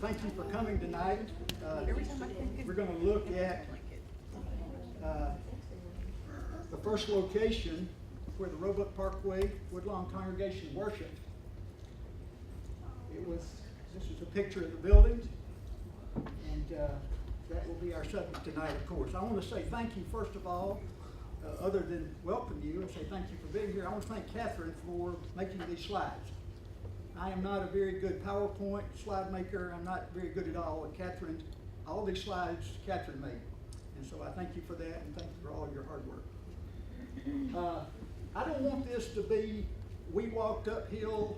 Thank you for coming tonight. We're going to look at the first location where the Roebuck Parkway Woodlawn congregation worshiped. This is a picture of the building, and that will be our subject tonight, of course. I want to say thank you, first of all, other than welcome you and say thank you for being here. I want to thank Catherine for making these slides. I am not a very good PowerPoint slide maker. I'm not very good at all. And Catherine, all these slides, Catherine made. And so I thank you for that, and thank you for all your hard work. I don't want this to be, we walked uphill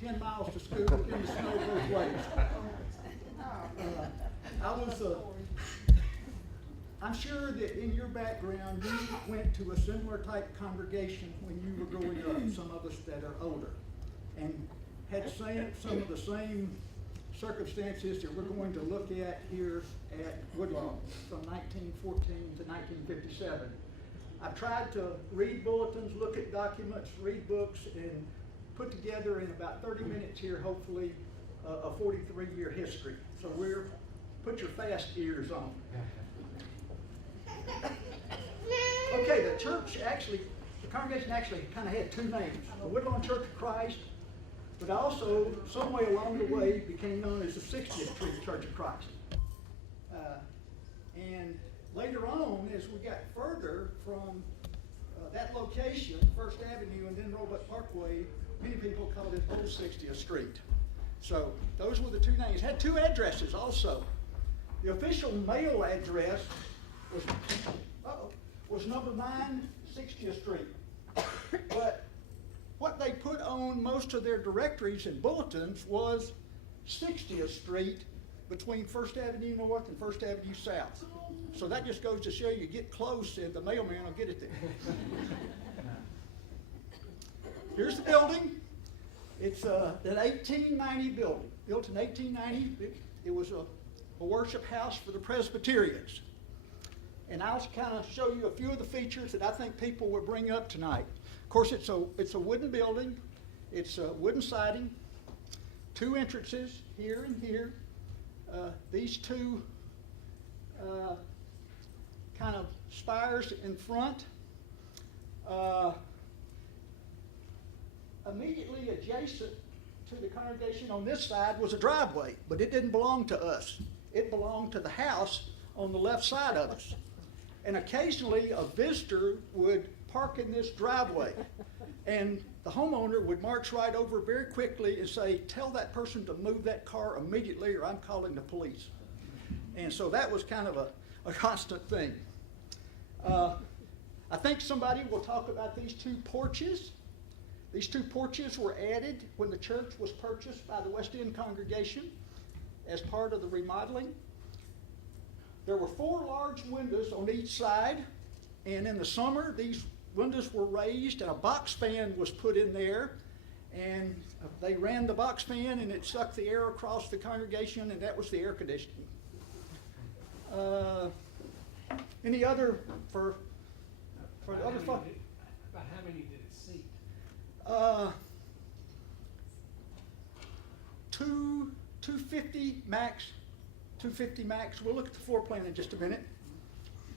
10 miles to school in the snow both ways. I'm sure that in your background, you went to a similar type congregation when you were growing up, some of us that are older, and had some of the same circumstances that we're going to look at here at Woodlawn from 1914 to 1957. I've tried to read bulletins, look at documents, read books, and put together in about 30 minutes here, hopefully, a 43-year history. So put your fast ears on. Okay, the congregation actually kind of had two names, the Woodlawn Church of Christ, but also, some way along the way, became known as the 60th Street Church of Christ. And later on, as we got further from that location, First Avenue and then Roebuck Parkway, many people called it Old 60th Street. So those were the two names. Had two addresses also. The official mail address was number 9 60th Street. But what they put on most of their directories and bulletins was 60th Street between First Avenue North and First Avenue South. So that just goes to show you get close and the mailman will get it there. Here's the building. It's an 1890 building, built in 1890. It was a worship house for the Presbyterians. And I'll kind of show you a few of the features that I think people will bring up tonight. Of course, it's a wooden building. It's wooden siding, two entrances here and here. These two kind of spires in front. Immediately adjacent to the congregation on this side was a driveway, but it didn't belong to us. It belonged to the house on the left side of us. And occasionally a visitor would park in this driveway, and the homeowner would march right over very quickly and say, "Tell that person to move that car immediately or I'm calling the police." And so that was kind of a constant thing. I think somebody will talk about these two porches. These two porches were added when the church was purchased by the West End congregation as part of the remodeling. There were 4 large windows on each side, and in the summer these windows were raised and a box fan was put in there, and they ran the box fan and it sucked the air across the congregation, and that was the air conditioning. Any other for the other folks? About how many did it seat? 250 max. 250 max. We'll look at the floor plan in just a minute.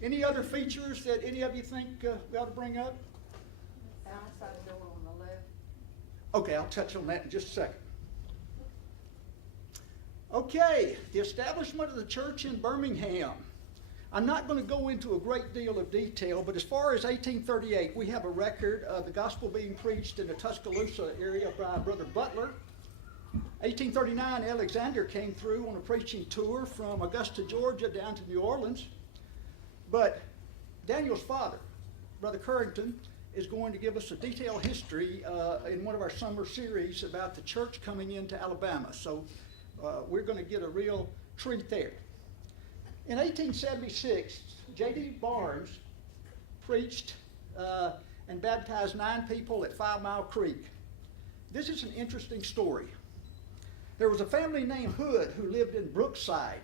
Any other features that any of you think we ought to bring up? Outside door on the left. Okay, I'll touch on that in just a second. Okay, the establishment of the church in Birmingham. I'm not going to go into a great deal of detail, but as far as 1838, we have a record of the gospel being preached in the Tuscaloosa area by Brother Butler. 1839, Alexander came through on a preaching tour from Augusta, Georgia down to New Orleans. But Daniel's father, Brother Currington, is going to give us a detailed history in one of our summer series about the church coming into Alabama. So we're going to get a real treat there. In 1876, J.D. Barnes preached and baptized 9 people at 5 Mile Creek. This is an interesting story. There was a family named Hood who lived in Brookside.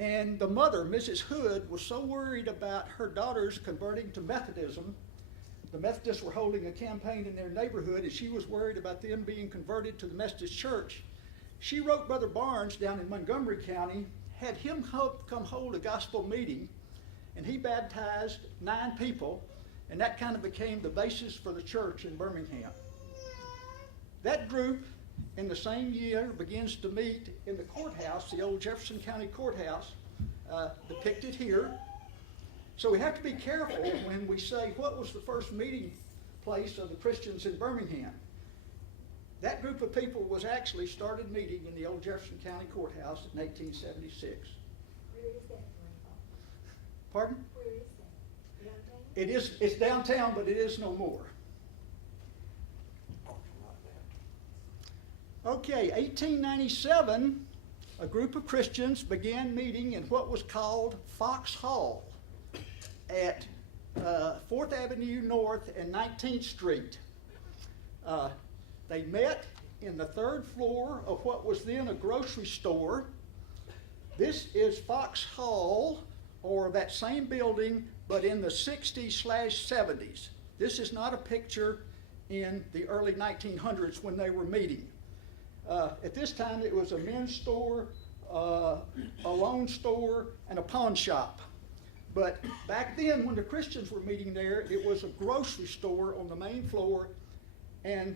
And the mother, Mrs. Hood, was so worried about her daughters converting to Methodism. The Methodists were holding a campaign in their neighborhood, and she was worried about them being converted to the Methodist Church, She wrote Brother Barnes down in Montgomery County, had him come hold a gospel meeting, and he baptized 9 people, and that kind of became the basis for the church in Birmingham. That group in the same year begins to meet in the courthouse, the old Jefferson County Courthouse, depicted here. So we have to be careful when we say what was the first meeting place of the Christians in Birmingham. That group of people was actually started meeting in the old Jefferson County Courthouse in 1876. Where is that, Grandpa? Pardon? Where is that? Downtown? It's downtown, but it is no more. Okay, 1897, a group of Christians began meeting in what was called Fox Hall at 4th Avenue North and 19th Street. They met in the 3rd floor of what was then a grocery store. This is Fox Hall, or that same building, but in the 60s/70s. This is not a picture in the early 1900s when they were meeting. At this time, it was a men's store, a loan store, and a pawn shop. But back then, when the Christians were meeting there, it was a grocery store on the main floor, and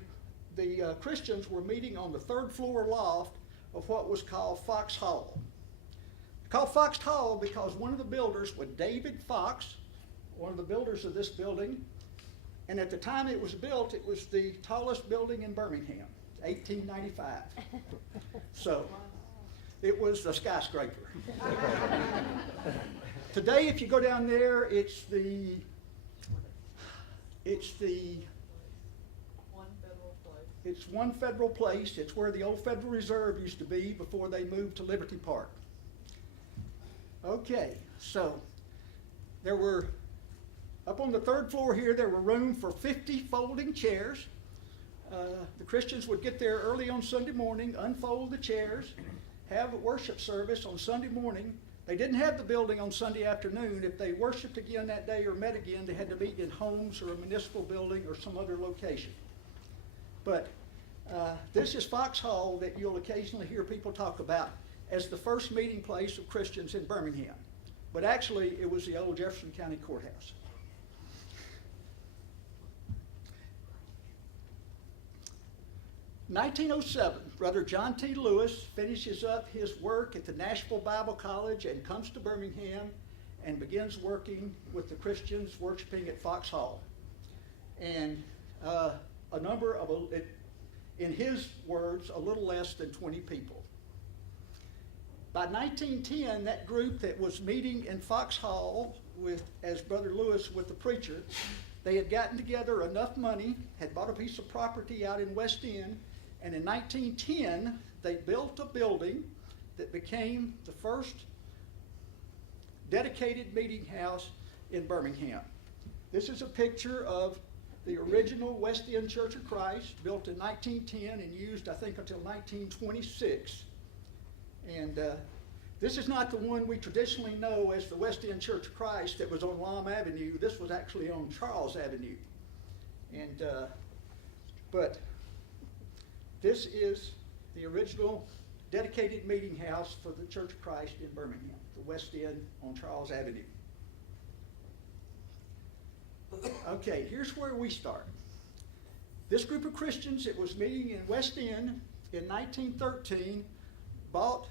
the Christians were meeting on the 3rd floor loft of what was called Fox Hall. Called Fox Hall because one of the builders was David Fox, one of the builders of this building, and at the time it was built, it was the tallest building in Birmingham, 1895. So it was a skyscraper. Today, if you go down there, it's the One Federal Place. It's where the old Federal Reserve used to be before they moved to Liberty Park. Okay, so there were, up on the 3rd floor here, there were room for 50 folding chairs. The Christians would get there early on Sunday morning, unfold the chairs, have a worship service on Sunday morning. They didn't have the building on Sunday afternoon. If they worshiped again that day or met again, they had to meet in homes or a municipal building or some other location. But this is Fox Hall that you'll occasionally hear people talk about as the first meeting place of Christians in Birmingham. But actually, it was the old Jefferson County Courthouse. In 1907, Brother John T. Lewis finishes up his work at the Nashville Bible College and comes to Birmingham and begins working with the Christians worshiping at Fox Hall. And a number of, in his words, a little less than 20 people. By 1910, that group that was meeting in Fox Hall with, as Brother Lewis with the preacher, they had gotten together enough money, had bought a piece of property out in West End, and in 1910, they built a building that became the first dedicated meeting house in Birmingham. This is a picture of the original West End Church of Christ, built in 1910 and used, I think, until 1926. And this is not the one we traditionally know as the West End Church of Christ that was on Lom Avenue. This was actually on Charles Avenue. And but this is the original dedicated meeting house for the Church of Christ in Birmingham, the West End on Charles Avenue. Okay, here's where we start. This group of Christians that was meeting in West End in 1913 bought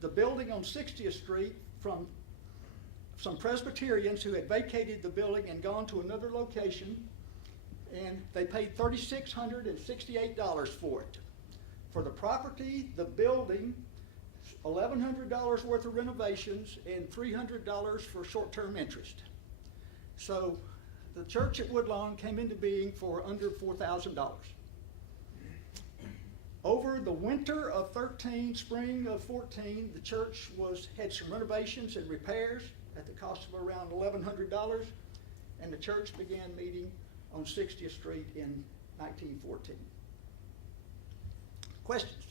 the building on 60th Street from some Presbyterians who had vacated the building and gone to another location, and they paid $3,668 for it. For the property, the building, $1,100 worth of renovations, and $300 for short-term interest. So the church at Woodlawn came into being for under $4,000. Over the winter of 13, spring of 14, the church had some renovations and repairs at the cost of around $1,100, and the church began meeting on 60th Street in 1914. Questions?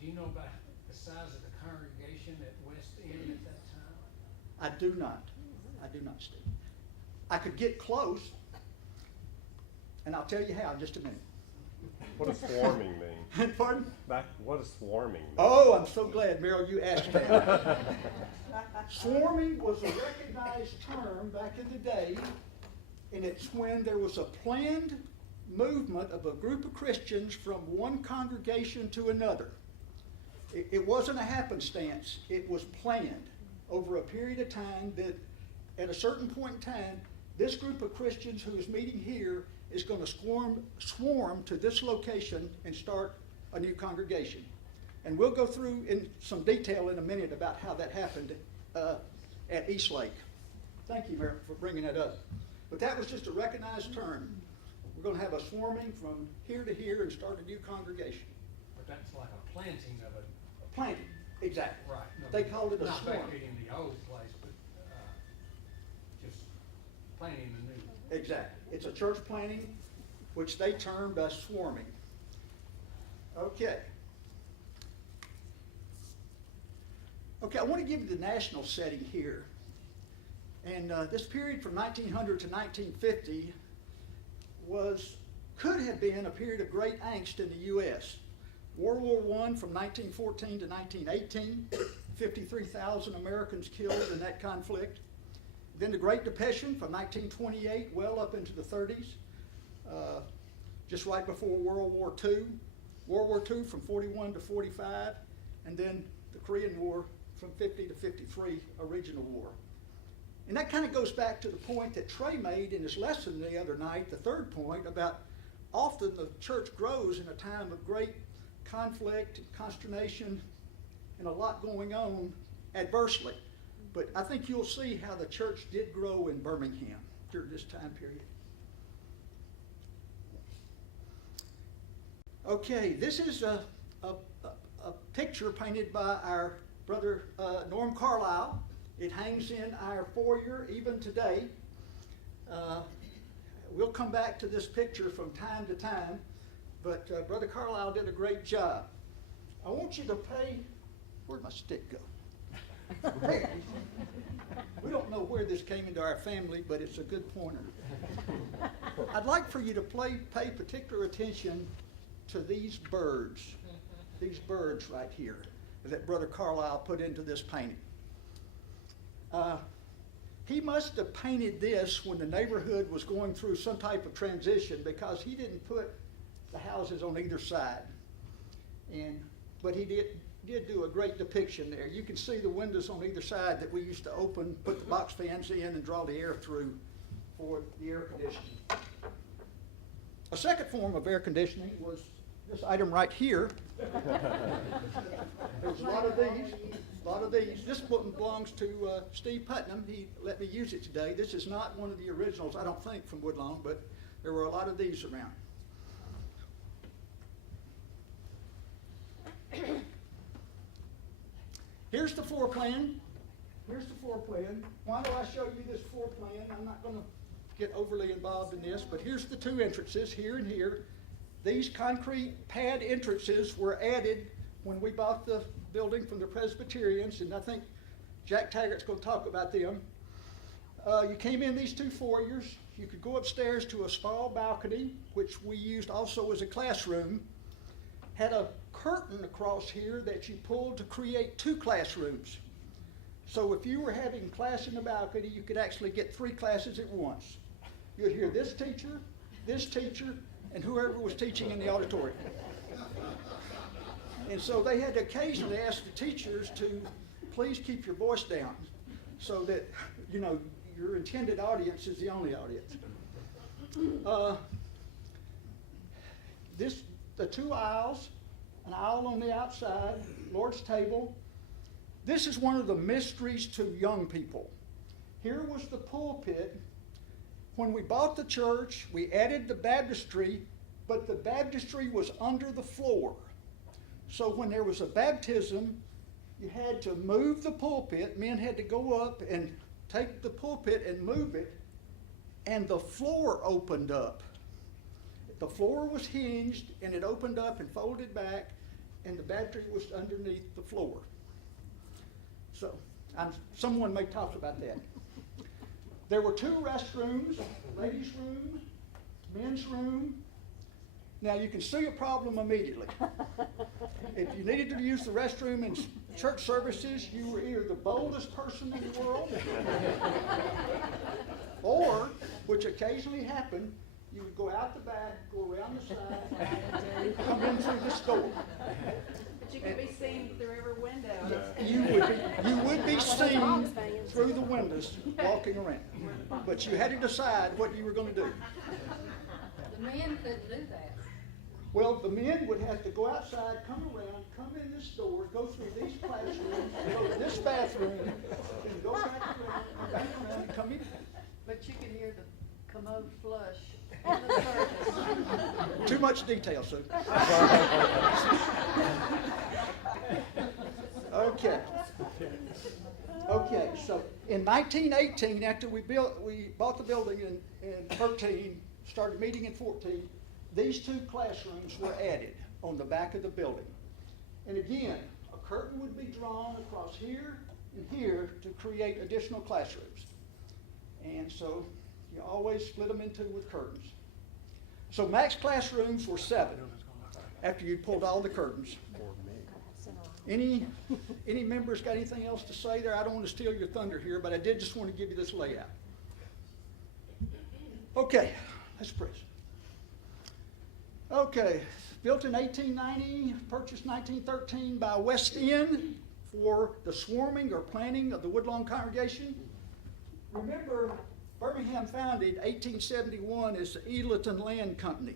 Do you know about the size of the congregation at West End at that time? I do not, Steve. I could get close, and I'll tell you how in just a minute. What does swarming mean? Pardon? What does swarming mean? Oh, I'm so glad, Merrill, you asked that. Swarming was a recognized term back in the day, and it's when there was a planned movement of a group of Christians from one congregation to another. It wasn't a happenstance, it was planned over a period of time that at a certain point in time, this group of Christians who is meeting here is going to swarm to this location and start a new congregation. And we'll go through in some detail in a minute about how that happened at Eastlake. Thank you, Mayor, for bringing that up. But that was just a recognized term. We're going to have a swarming from here to here and start a new congregation. But that's like a planting of a. Planting, exactly. Right. No, They called it a not swarm. back in the old place, but, just planting the new. Exactly. It's a church planting, which they termed a swarming. Okay. Okay, I want to give you the national setting here. And this period from 1900 to 1950 could have been a period of great angst in the U.S. World War I from 1914 to 1918, 53,000 Americans killed in that conflict. Then the Great Depression from 1928 well up into the 30s, just right before World War II. World War II from 41 to 45, and then the Korean War from 50 to 53, a regional war. And that kind of goes back to the point that Trey made in his lesson the other night, the third point, about often the church grows in a time of great conflict and consternation and a lot going on adversely. But I think you'll see how the church did grow in Birmingham during this time period. Okay, this is a picture painted by our brother Norm Carlisle. It hangs in our foyer even today. We'll come back to this picture from time to time, but Brother Carlisle did a great job. I want you to pay, where'd my stick go? We don't know where this came into our family, but it's a good pointer. I'd like for you to pay particular attention to these birds right here that Brother Carlisle put into this painting. He must have painted this when the neighborhood was going through some type of transition, because he didn't put the houses on either side. But he did do a great depiction there. You can see the windows on either side that we used to open, put the box fans in, and draw the air through for the air conditioning. A second form of air conditioning was this item right here. There's a lot of these. This one belongs to Steve Putnam. He let me use it today. This is not one of the originals, I don't think, from Woodlawn, but there were a lot of these around. Here's the floor plan. Why do I show you this floor plan? I'm not going to get overly involved in this, but here's the two entrances, here and here. These concrete pad entrances were added when we bought the building from the Presbyterians, and I think Jack Taggart's going to talk about them. You came in these two foyers. You could go upstairs to a small balcony, which we used also as a classroom. Had a curtain across here that you pulled to create two classrooms. So if you were having class in the balcony, you could actually get three classes at once. You'd hear this teacher, and whoever was teaching in the auditorium. And so they had to occasionally ask the teachers to please keep your voice down so that, your intended audience is the only audience. The two aisles, an aisle on the outside, Lord's table. This is one of the mysteries to young people. Here was the pulpit. When we bought the church, we added the baptistry, but the baptistry was under the floor. So when there was a baptism, you had to move the pulpit. Men had to go up and take the pulpit and move it, and the floor opened up. The floor was hinged, and it opened up and folded back, and the baptistry was underneath the floor. So, someone may talk about that. There were two restrooms, ladies' room, men's room. Now, you can see a problem immediately. If you needed to use the restroom in church services, you were either the boldest person in the world, or, which occasionally happened, you would go out the back, go around the side, come in through this door. But you could be seen through every window. You would be seen through the windows walking around. But you had to decide what you were going to do. The men couldn't do that. Well, the men would have to go outside, come around, come in this door, go through these classrooms, go to this bathroom, and go back around, and come in. But you can hear the commode flush in the service. Too much detail, Sue. Okay. Okay, so in 1918, after we bought the building in 13, started meeting in 14, these two classrooms were added on the back of the building. And again, a curtain would be drawn across here and here to create additional classrooms. And so you always split them in two with curtains. So max classrooms were 7 after you pulled all the curtains. Any members got anything else to say there? I don't want to steal your thunder here, but I did just want to give you this layout. Okay, let's press. Okay, built in 1890, purchased 1913 by West End for the swarming or planning of the Woodlawn congregation. Remember, Birmingham founded 1871 as the Eagleton Land Company,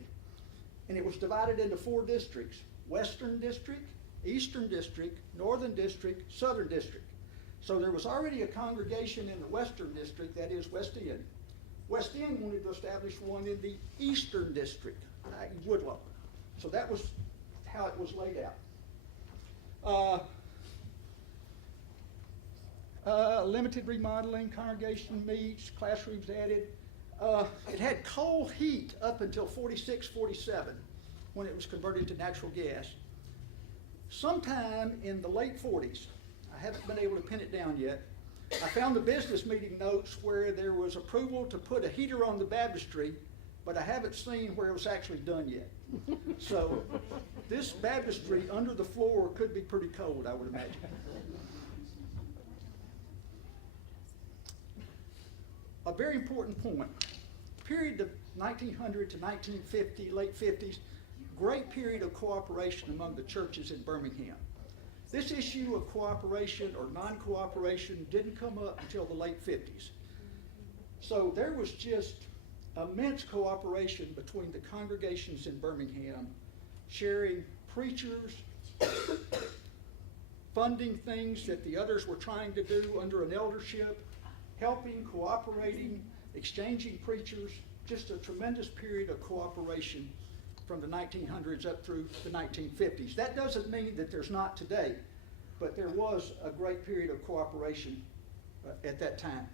and it was divided into 4 districts: Western District, Eastern District, Northern District, Southern District. So there was already a congregation in the Western District, that is West End. West End wanted to establish one in the Eastern District, Woodlawn. So that was how it was laid out. Limited remodeling, congregation meets, classrooms added. It had coal heat up until 46, 47, when it was converted to natural gas. Sometime in the late 40s, I haven't been able to pin it down yet, I found the business meeting notes where there was approval to put a heater on the baptistry, but I haven't seen where it was actually done yet. So this baptistry under the floor could be pretty cold, I would imagine. A very important point. Period of 1900 to 1950, late 50s, great period of cooperation among the churches in Birmingham. This issue of cooperation or non-cooperation didn't come up until the late 50s. So there was just immense cooperation between the congregations in Birmingham, sharing preachers, funding things that the others were trying to do under an eldership, helping, cooperating, exchanging preachers, just a tremendous period of cooperation from the 1900s up through the 1950s. That doesn't mean that there's not today, but there was a great period of cooperation at that time.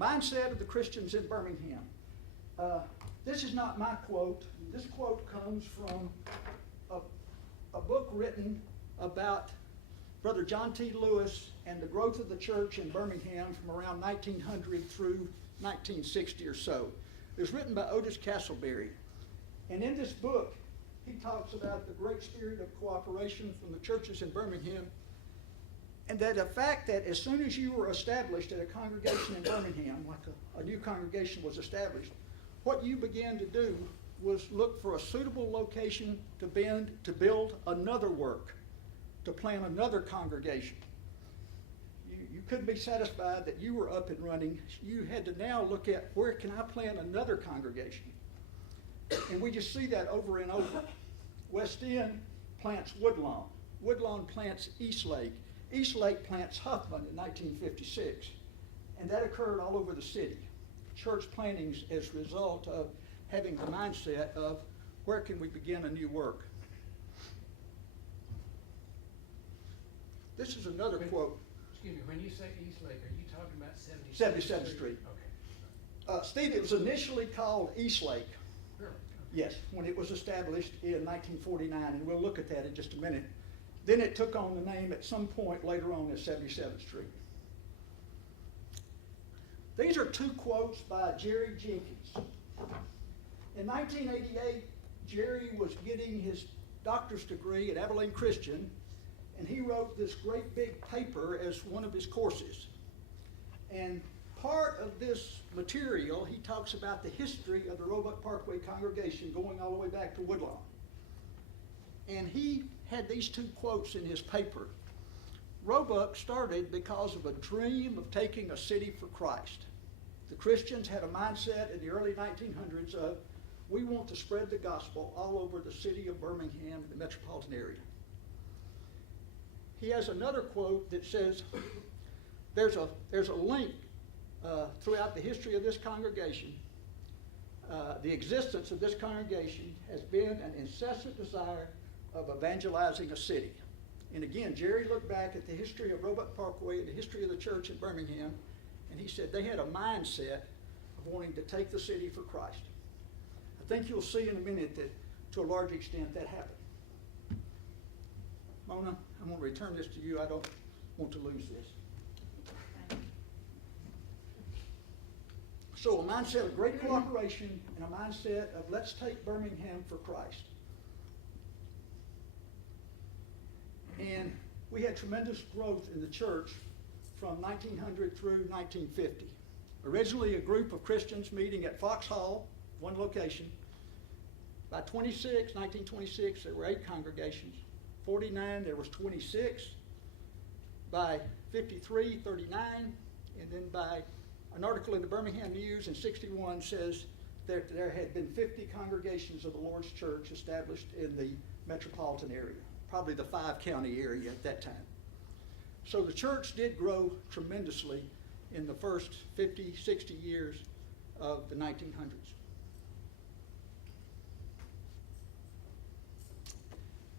Mindset of the Christians in Birmingham. This is not my quote. This quote comes from a book written about Brother John T. Lewis and the growth of the church in Birmingham from around 1900 through 1960 or so. It was written by Otis Castleberry. And in this book, he talks about the great spirit of cooperation from the churches in Birmingham, and that the fact that as soon as you were established at a congregation in Birmingham, like a new congregation was established, what you began to do was look for a suitable location to build another work, to plant another congregation. You couldn't be satisfied that you were up and running. You had to now look at, where can I plant another congregation? And we just see that over and over. West End plants Woodlawn. Woodlawn plants Eastlake. Eastlake plants Huffman in 1956. And that occurred all over the city. Church plantings as a result of having the mindset of, where can we begin a new work? This is another quote. Excuse me, when you say Eastlake, are you talking about 77th Street. Okay. Steve, it was initially called Eastlake. Really? Yes, when it was established in 1949, and we'll look at that in just a minute. Then it took on the name at some point later on as 77th Street. These are 2 quotes by Jerry Jenkins. In 1988, Jerry was getting his doctor's degree at Abilene Christian, and he wrote this great big paper as one of his courses. And part of this material, he talks about the history of the Roebuck Parkway congregation going all the way back to Woodlawn. And he had these two quotes in his paper. Roebuck started because of a dream of taking a city for Christ. The Christians had a mindset in the early 1900s of, we want to spread the gospel all over the city of Birmingham and the metropolitan area. He has another quote that says, there's a link throughout the history of this congregation. The existence of this congregation has been an incessant desire of evangelizing a city. And again, Jerry looked back at the history of Roebuck Parkway and the history of the church in Birmingham, and he said they had a mindset of wanting to take the city for Christ. I think you'll see in a minute that to a large extent that happened. Mona, I'm going to return this to you. I don't want to lose this. So a mindset of great cooperation and a mindset of let's take Birmingham for Christ. And we had tremendous growth in the church from 1900 through 1950. Originally a group of Christians meeting at Fox Hall, one location. By 1926, there were 8 congregations. 49, there was 26. By 53, 39. And then by an article in the Birmingham News in 61 says that there had been 50 congregations of the Lord's Church established in the metropolitan area, probably the 5-county area at that time. So the church did grow tremendously in the first 50, 60 years of the 1900s.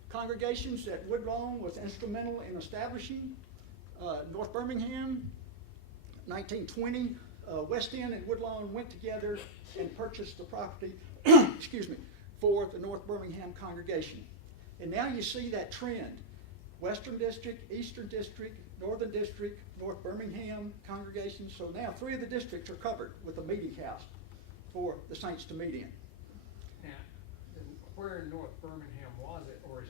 Congregations at Woodlawn was instrumental in establishing North Birmingham. 1920, West End and Woodlawn went together and purchased the property for the North Birmingham congregation. And now you see that trend. Western District, Eastern District, Northern District, North Birmingham congregations. So now 3 of the districts are covered with a meeting house for the saints to meet in. Now, where in North Birmingham was it, or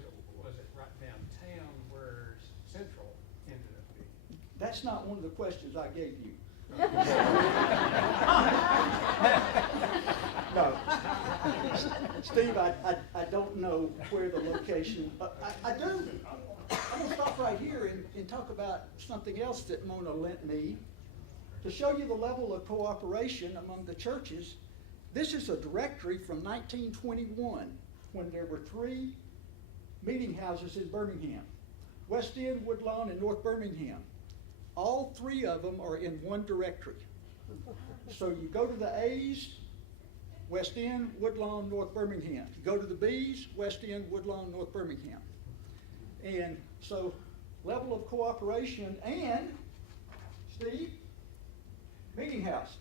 was it right downtown where Central ended up being? That's not one of the questions I gave you. No. Steve, I don't know where the location, I do. I'm going to stop right here and talk about something else that Mona lent me to show you the level of cooperation among the churches. This is a directory from 1921 when there were 3 meeting houses in Birmingham, West End, Woodlawn, and North Birmingham. All 3 of them are in one directory. So you go to the A's, West End, Woodlawn, North Birmingham. You go to the B's, West End, Woodlawn, North Birmingham. And so level of cooperation and, Steve, meeting house.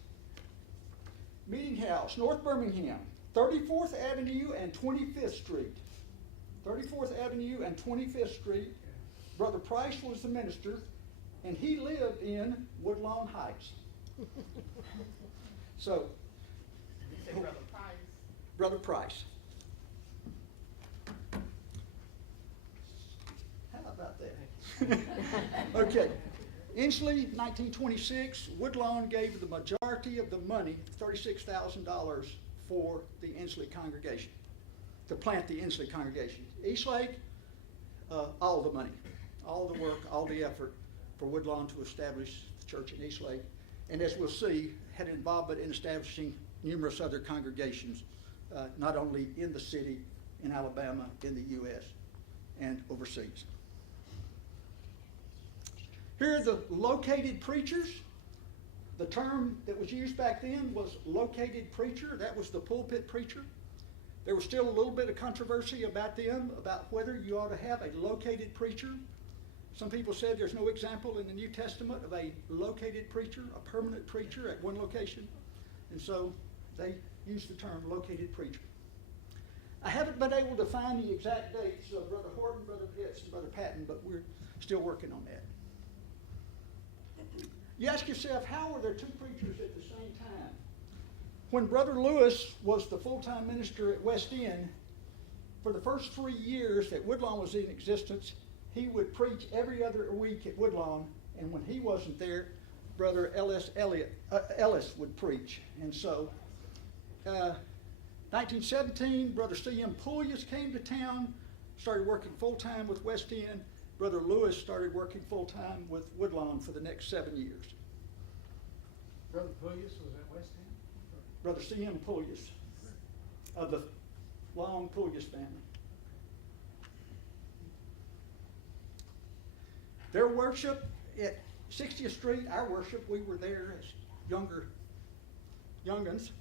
Meeting house, North Birmingham, 34th Avenue and 25th Street. 34th Avenue and 25th Street. Brother Price was the minister, and he lived in Woodlawn Heights. So, Brother Price. Brother Price. How about that? Okay. Inslee, 1926, Woodlawn gave the majority of the money, $36,000, for the Inslee congregation, to plant the Inslee congregation. Eastlake, all the money, all the work, all the effort for Woodlawn to establish the church in Eastlake. And as we'll see, had involvement in establishing numerous other congregations, not only in the city, in Alabama, in the U.S., and overseas. Here are the located preachers. The term that was used back then was located preacher. That was the pulpit preacher. There was still a little bit of controversy about them, about whether you ought to have a located preacher. Some people said there's no example in the New Testament of a located preacher, a permanent preacher at one location. And so they used the term located preacher. I haven't been able to find the exact dates of Brother Horton, Brother Pitts, and Brother Patton, but we're still working on that. You ask yourself, how were there 2 preachers at the same time? When Brother Lewis was the full-time minister at West End, for the first 3 years that Woodlawn was in existence, he would preach every other week at Woodlawn, and when he wasn't there, Brother Ellis would preach. And so, 1917, Brother C.M. Pullius came to town, started working full-time with West End. Brother Lewis started working full-time with Woodlawn for the next 7 years. Brother Pullius was at West End? Brother C.M. Pullius of the Long Pullius family. Their worship at 60th Street, our worship, we were there as young'uns,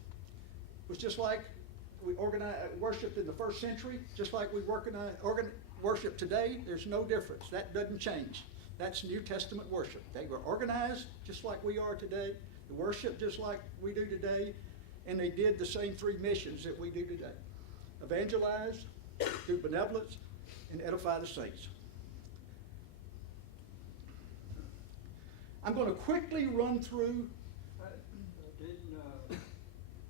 was just like we worshipped in the first century, just like we worship today. There's no difference. That doesn't change. That's New Testament worship. They were organized just like we are today, the worship just like we do today, and they did the same 3 missions that we do today: evangelize, do benevolence, and edify the saints. I'm going to quickly run through. Didn't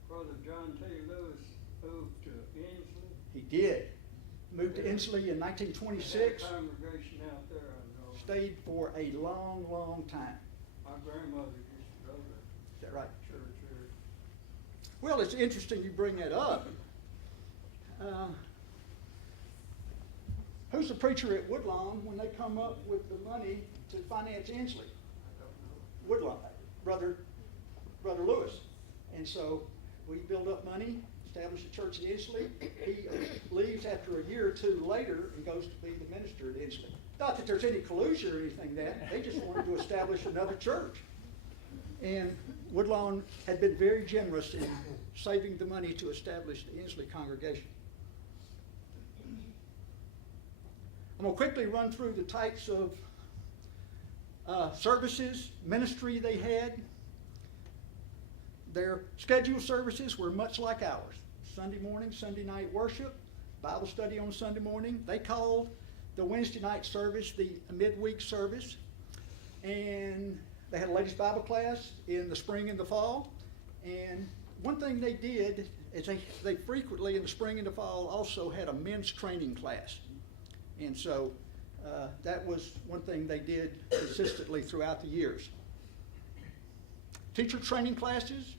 Brother John T. Lewis move to Inslee? He did. Moved to Inslee in 1926. They had a congregation out there, I know. Stayed for a long, long time. My grandmother used to go there. Is that right? Church there. Well, it's interesting you bring that up. Who's the preacher at Woodlawn when they come up with the money to finance Inslee? I don't know. Woodlawn, Brother Lewis. And so we build up money, establish a church in Inslee. He leaves after a year or 2 later and goes to be the minister at Inslee. Not that there's any collusion or anything that. They just wanted to establish another church. And Woodlawn had been very generous in saving the money to establish the Inslee congregation. I'm going to quickly run through the types of services, ministry they had. Their scheduled services were much like ours. Sunday morning, Sunday night worship, Bible study on Sunday morning. They called the Wednesday night service the midweek service. And they had a ladies' Bible class in the spring and the fall. And one thing they did is they frequently in the spring and the fall also had a men's training class. And so that was one thing they did consistently throughout the years. Teacher training classes,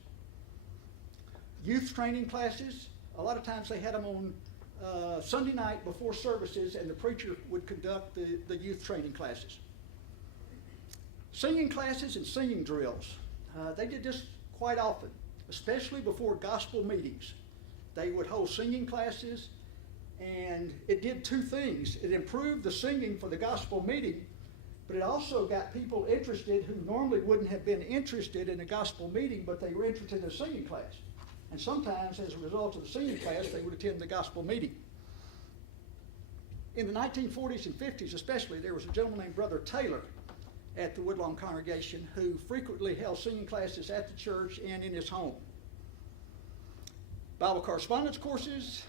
youth training classes. A lot of times they had them on Sunday night before services, and the preacher would conduct the youth training classes. Singing classes and singing drills. They did this quite often, especially before gospel meetings. They would hold singing classes, and it did 2 things. It improved the singing for the gospel meeting, but it also got people interested who normally wouldn't have been interested in a gospel meeting, but they were interested in the singing class. And sometimes, as a result of the singing class, they would attend the gospel meeting. In the 1940s and 50s especially, there was a gentleman named Brother Taylor at the Woodlawn congregation who frequently held singing classes at the church and in his home. Bible correspondence courses,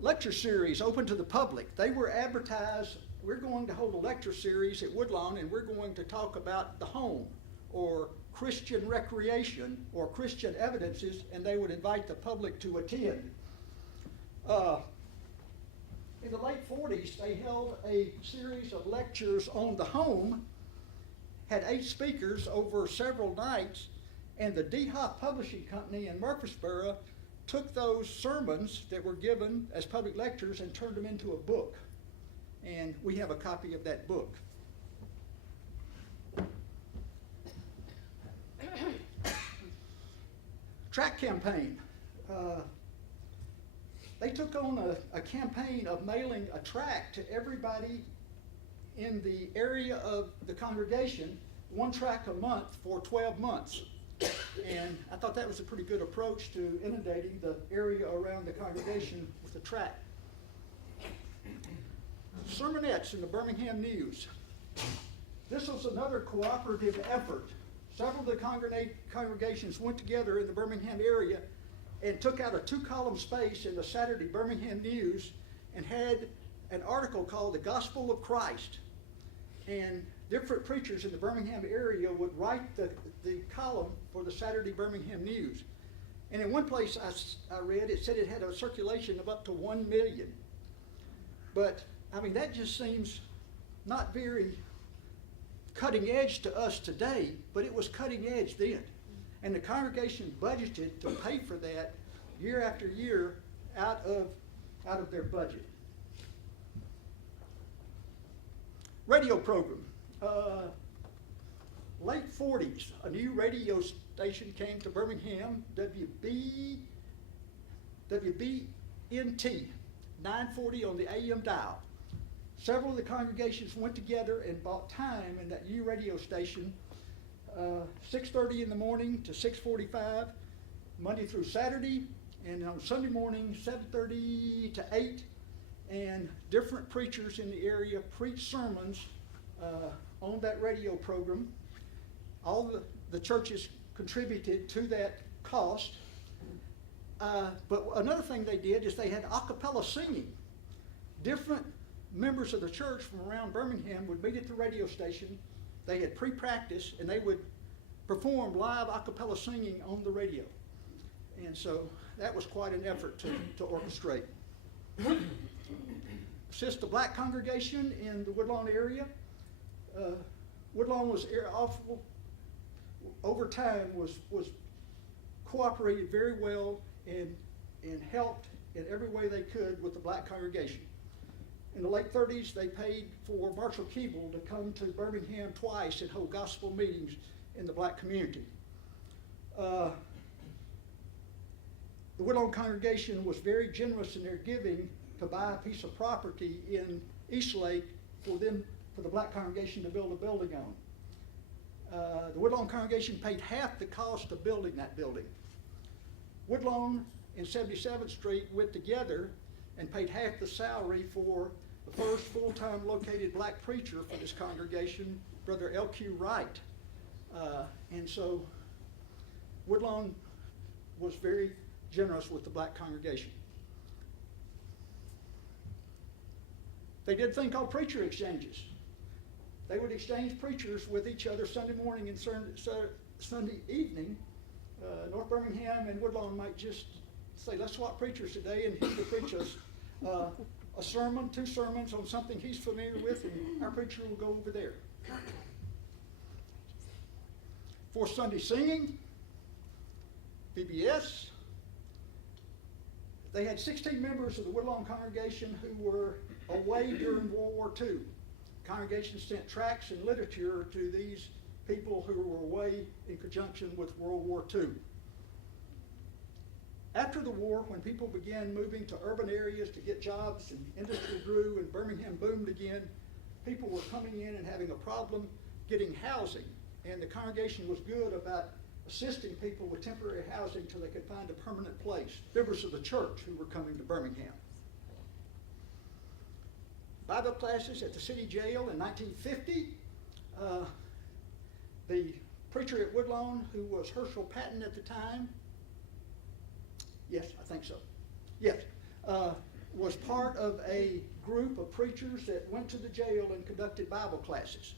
lecture series open to the public. They were advertised, we're going to hold a lecture series at Woodlawn and we're going to talk about the home or Christian recreation or Christian evidences, and they would invite the public to attend. In the late 40s, they held a series of lectures on the home, had 8 speakers over several nights, and the D-Hop Publishing Company in Murfreesboro took those sermons that were given as public lectures and turned them into a book. And we have a copy of that book. Tract campaign. They took on a campaign of mailing a tract to everybody in the area of the congregation, 1 tract a month for 12 months. And I thought that was a pretty good approach to inundating the area around the congregation with a tract. Sermonettes in the Birmingham News. This was another cooperative effort. Several of the congregations went together in the Birmingham area and took out a 2-column space in the Saturday Birmingham News and had an article called The Gospel of Christ. And different preachers in the Birmingham area would write the column for the Saturday Birmingham News. And in one place I read, it said it had a circulation of up to 1 million. But, I mean, that just seems not very cutting edge to us today, but it was cutting edge then. And the congregation budgeted to pay for that year after year out of their budget. Radio program. Late 40s, a new radio station came to Birmingham, WBNT, 940 on the AM dial. Several of the congregations went together and bought time in that new radio station, 6:30 in the morning to 6:45, Monday through Saturday, and on Sunday morning, 7:30 to 8, and different preachers in the area preached sermons on that radio program. All the churches contributed to that cost. But another thing they did is they had a cappella singing. Different members of the church from around Birmingham would meet at the radio station. They had pre-practice, and they would perform live a cappella singing on the radio. And so that was quite an effort to orchestrate. Assist the black congregation in the Woodlawn area. Woodlawn was over time was cooperated very well and helped in every way they could with the black congregation. In the late 30s, they paid for Marshall Keeble to come to Birmingham twice and hold gospel meetings in the black community. The Woodlawn congregation was very generous in their giving to buy a piece of property in Eastlake for the black congregation to build a building on. The Woodlawn congregation paid half the cost of building that building. Woodlawn and 77th Street went together and paid half the salary for the first full-time located black preacher for this congregation, Brother L.Q. Wright. And so Woodlawn was very generous with the black congregation. They did a thing called preacher exchanges. They would exchange preachers with each other Sunday morning and Sunday evening. North Birmingham and Woodlawn might just say, let's swap preachers today, and he could preach us a sermon, 2 sermons on something he's familiar with, and our preacher will go over there. For Sunday singing, VBS. They had 16 members of the Woodlawn congregation who were away during World War II. The congregation sent tracts and literature to these people who were away in conjunction with World War II. After the war, when people began moving to urban areas to get jobs and industry grew and Birmingham boomed again, people were coming in and having a problem getting housing. And the congregation was good about assisting people with temporary housing until they could find a permanent place. Members of the church who were coming to Birmingham. Bible classes at the city jail in 1950. The preacher at Woodlawn, who was Herschel Patton at the time, yes, I think so, yes, was part of a group of preachers that went to the jail and conducted Bible classes.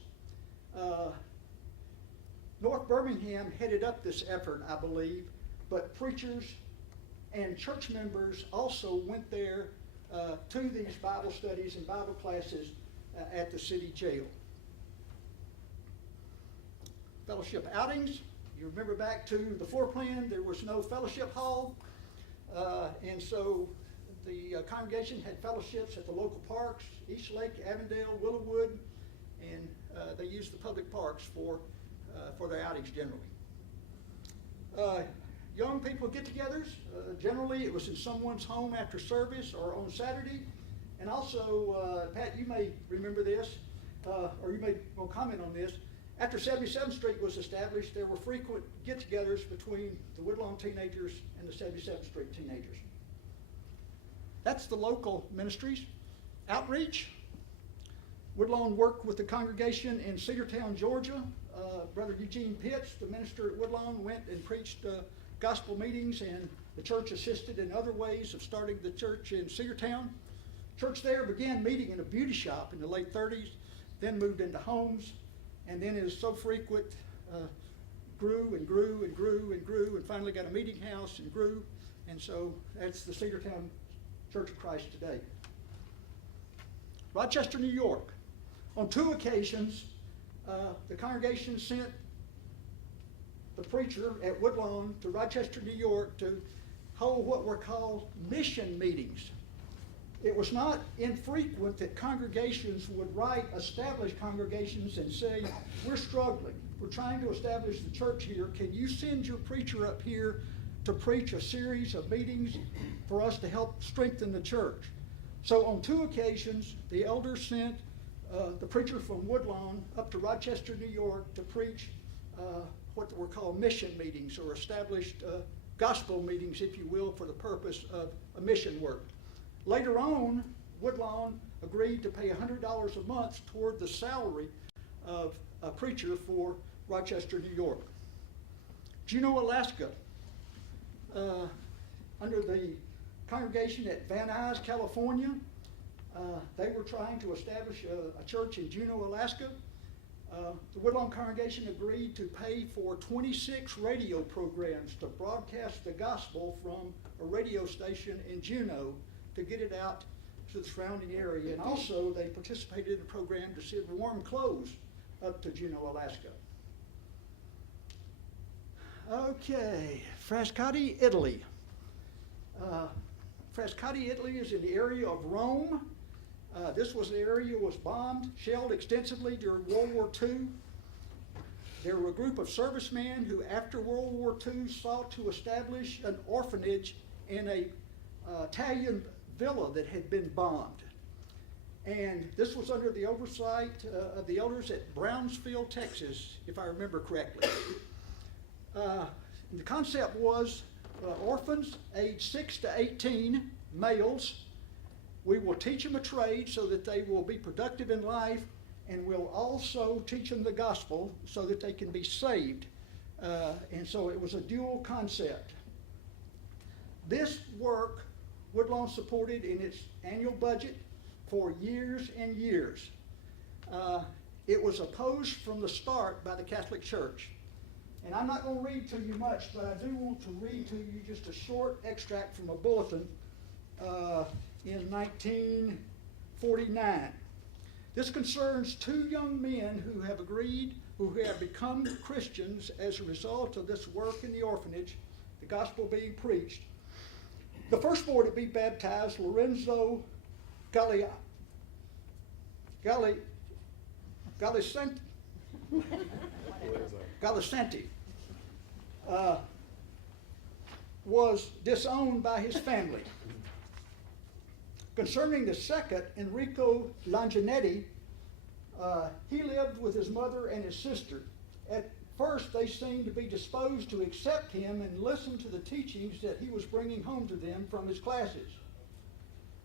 North Birmingham headed up this effort, I believe, but preachers and church members also went there to these Bible studies and Bible classes at the city jail. Fellowship outings. You remember back to the floor plan, there was no fellowship hall. And so the congregation had fellowships at the local parks, Eastlake, Avondale, Willowwood, and they used the public parks for their outings generally. Young people get-togethers, generally it was in someone's home after service or on Saturday. And also, Pat, you may remember this, or you may want to comment on this. After 77th Street was established, there were frequent get-togethers between the Woodlawn teenagers and the 77th Street teenagers. That's the local ministries. Outreach. Woodlawn worked with the congregation in Cedartown, Georgia. Brother Eugene Pitts, the minister at Woodlawn, went and preached gospel meetings, and the church assisted in other ways of starting the church in Cedartown. Church there began meeting in a beauty shop in the late 30s, then moved into homes, and then is so frequent, grew and grew and grew and grew and finally got a meeting house and grew. And so that's the Cedartown Church of Christ today. Rochester, New York. On 2 occasions, the congregation sent the preacher at Woodlawn to Rochester, New York to hold what were called mission meetings. It was not infrequent that congregations would write established congregations and say, we're struggling. We're trying to establish the church here. Can you send your preacher up here to preach a series of meetings for us to help strengthen the church? So on 2 occasions, the elders sent the preacher from Woodlawn up to Rochester, New York to preach what were called mission meetings, or established gospel meetings, if you will, for the purpose of a mission work. Later on, Woodlawn agreed to pay $100 a month toward the salary of a preacher for Rochester, New York. Juneau, Alaska, under the congregation at Van Nuys, California, they were trying to establish a church in Juneau, Alaska. The Woodlawn congregation agreed to pay for 26 radio programs to broadcast the gospel from a radio station in Juneau to get it out to the surrounding area. And also they participated in a program to send warm clothes up to Juneau, Alaska. Okay, Frascati, Italy. Frascati, Italy is in the area of Rome. This was the area was bombed, shelled extensively during World War II. There were a group of servicemen who, after World War II, sought to establish an orphanage in a Italian villa that had been bombed. And this was under the oversight of the elders at Brownsville, Texas, if I remember correctly. The concept was orphans aged 6 to 18, males. We will teach them a trade so that they will be productive in life, and we'll also teach them the gospel so that they can be saved. And so it was a dual concept. This work Woodlawn supported in its annual budget for years and years. It was opposed from the start by the Catholic Church. And I'm not going to read to you much, but I do want to read to you just a short extract from a bulletin in 1949. This concerns 2 young men who have become Christians as a result of this work in the orphanage, the gospel being preached. The first boy to be baptized, Lorenzo Galicenti, was disowned by his family. Concerning the second, Enrico Langinetti, he lived with his mother and his sister. At first, they seemed to be disposed to accept him and listen to the teachings that he was bringing home to them from his classes.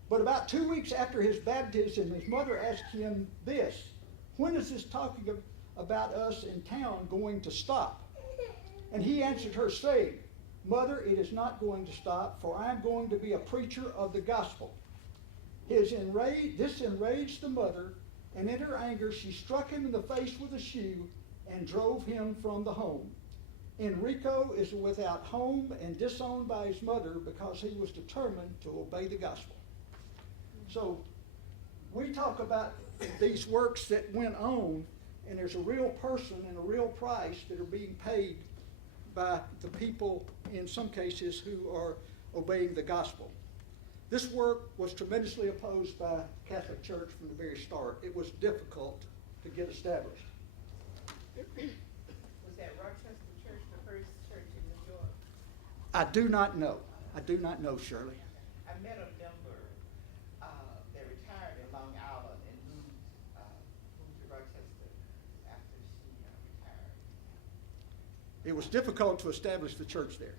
But about 2 weeks after his baptism, his mother asked him this: when is this talking about us in town going to stop? And he answered her, saying, Mother, it is not going to stop, for I am going to be a preacher of the gospel. This enraged the mother, and in her anger she struck him in the face with a shoe and drove him from the home. Enrico is without home and disowned by his mother because he was determined to obey the gospel. So we talk about these works that went on, and there's a real person and a real price that are being paid by the people, in some cases, who are obeying the gospel. This work was tremendously opposed by the Catholic Church from the very start. It was difficult to get established. Was that Rochester Church the first church in New York? I do not know. I do not know, Shirley. I met a member that retired in Long Island and moved to Rochester after she retired. It was difficult to establish the church there.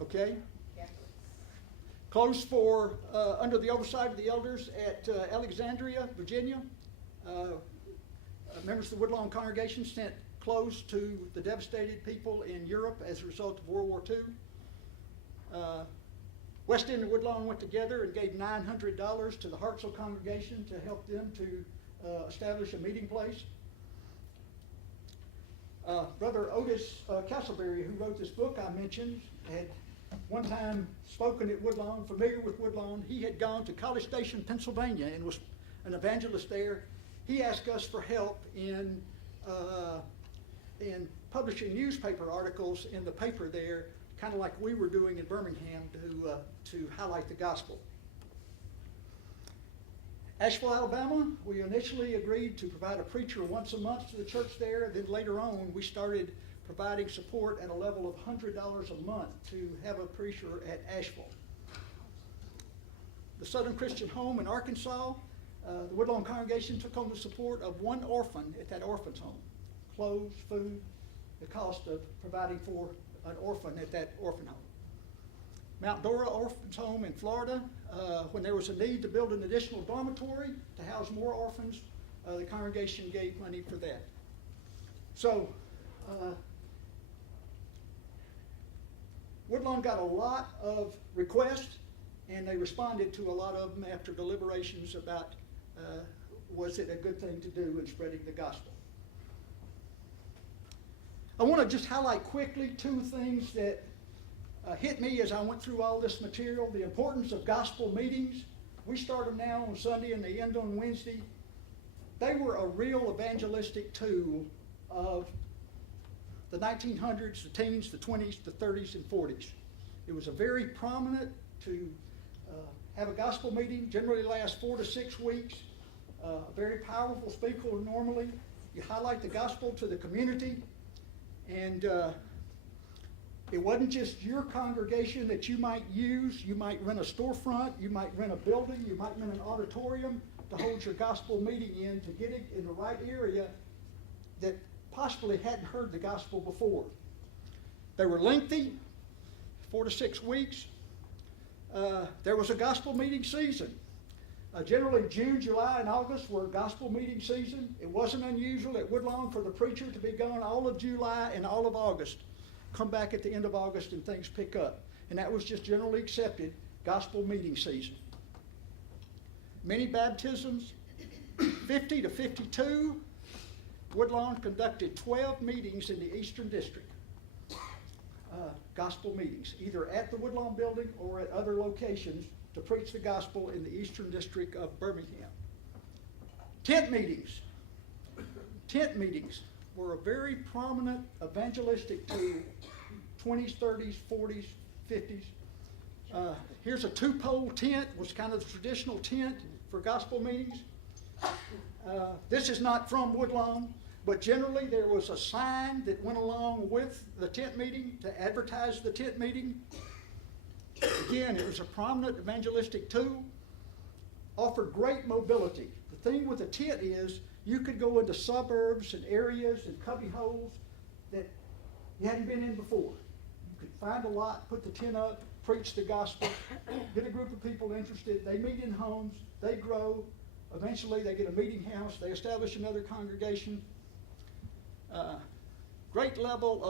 Okay? Catholics. Close for, under the oversight of the elders at Alexandria, Virginia. Members of the Woodlawn congregation sent clothes to the devastated people in Europe as a result of World War II. West End and Woodlawn went together and gave $900 to the Hartselle congregation to help them to establish a meeting place. Brother Otis Castleberry, who wrote this book I mentioned, had one time spoken at Woodlawn, familiar with Woodlawn. He had gone to College Station, Pennsylvania, and was an evangelist there. He asked us for help in publishing newspaper articles in the paper there, kind of like we were doing in Birmingham to highlight the gospel. Asheville, Alabama, we initially agreed to provide a preacher once a month to the church there. Then later on, we started providing support at a level of $100 a month to have a preacher at Asheville. The Southern Christian Home in Arkansas, the Woodlawn congregation took on the support of one orphan at that orphan's home. Clothes, food, the cost of providing for an orphan at that orphan home. Mount Dora Orphans Home in Florida, when there was a need to build an additional dormitory to house more orphans, the congregation gave money for that. So, Woodlawn got a lot of requests, and they responded to a lot of them after deliberations about was it a good thing to do in spreading the gospel. I want to just highlight quickly two things that hit me as I went through all this material. The importance of gospel meetings. We start them now on Sunday and they end on Wednesday. They were a real evangelistic tool of the 1900s, the teens, the 20s, the 30s, and 40s. It was a very prominent to have a gospel meeting, generally lasts 4 to 6 weeks. A very powerful speaker normally. You highlight the gospel to the community, and it wasn't just your congregation that you might use. You might rent a storefront, you might rent a building, you might rent an auditorium to hold your gospel meeting in, to get it in the right area that possibly hadn't heard the gospel before. They were lengthy, 4 to 6 weeks. There was a gospel meeting season. Generally June, July, and August were gospel meeting season. It wasn't unusual at Woodlawn for the preacher to be gone all of July and all of August. Come back at the end of August and things pick up. And that was just generally accepted gospel meeting season. Many baptisms, 50 to 52. Woodlawn conducted 12 meetings in the Eastern District. Gospel meetings, either at the Woodlawn building or at other locations to preach the gospel in the Eastern District of Birmingham. Tent meetings. Tent meetings were a very prominent evangelistic tool, 20s, 30s, 40s, 50s. Here's a 2-pole tent, was kind of the traditional tent for gospel meetings. This is not from Woodlawn, but generally there was a sign that went along with the tent meeting to advertise the tent meeting. Again, it was a prominent evangelistic tool, offered great mobility. The thing with a tent is you could go into suburbs and areas and cubby holes that you hadn't been in before. You could find a lot, put the tent up, preach the gospel, get a group of people interested. They meet in homes, they grow. Eventually they get a meeting house, they establish another congregation. Great level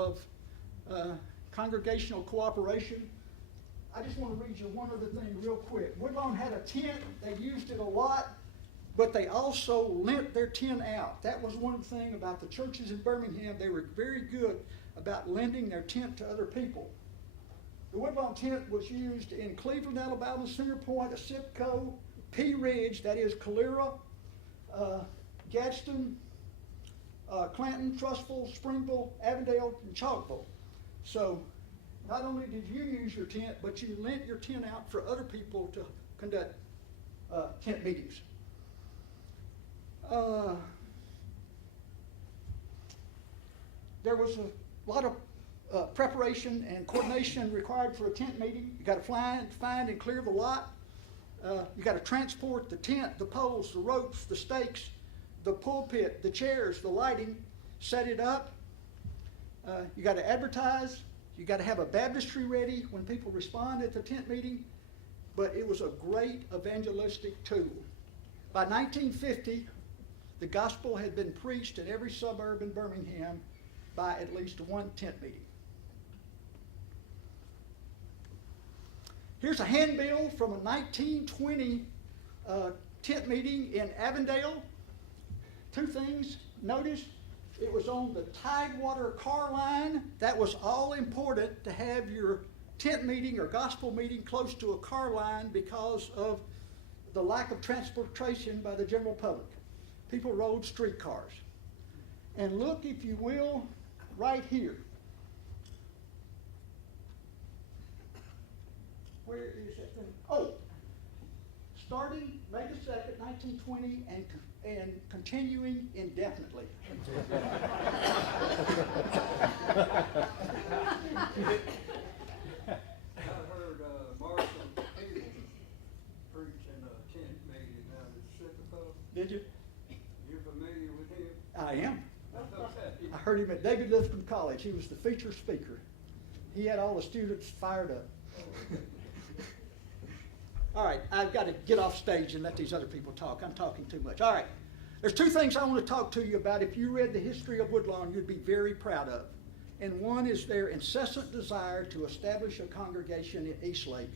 of congregational cooperation. I just want to read you one other thing real quick. Woodlawn had a tent, they used it a lot, but they also lent their tent out. That was one thing about the churches in Birmingham. They were very good about lending their tent to other people. The Woodlawn tent was used in Cleveland, Alabama, Center Point, Osipco, Pea Ridge, that is Calera, Gadsden, Clanton, Trustful, Springville, Avondale, and Chalkville. So not only did you use your tent, but you lent your tent out for other people to conduct tent meetings. There was a lot of preparation and coordination required for a tent meeting. You got to find and clear the lot. You got to transport the tent, the poles, the ropes, the stakes, the pulpit, the chairs, the lighting, set it up. You got to advertise. You got to have a baptistry ready when people respond at the tent meeting. But it was a great evangelistic tool. By 1950, the gospel had been preached in every suburb in Birmingham by at least one tent meeting. Here's a handbill from a 1920 tent meeting in Avondale. Two things. Notice It was on the Tidewater car line. That was all important to have your tent meeting or gospel meeting close to a car line because of the lack of transportation by the general public. People rode streetcars. And look, if you will, right here. Where is that thing? Oh, starting May the 2nd, 1920, and continuing indefinitely. I heard Marshall Peter preach in a tent meeting down in Sycamore. Did you? You familiar with him? I am. Okay. I heard him at David Lithcom College. He was the feature speaker. He had all the students fired up. All right, I've got to get off stage and let these other people talk. I'm talking too much. All right, there's two things I want to talk to you about. If you read the history of Woodlawn, you'd be very proud of. And one is their incessant desire to establish a congregation in Eastlake.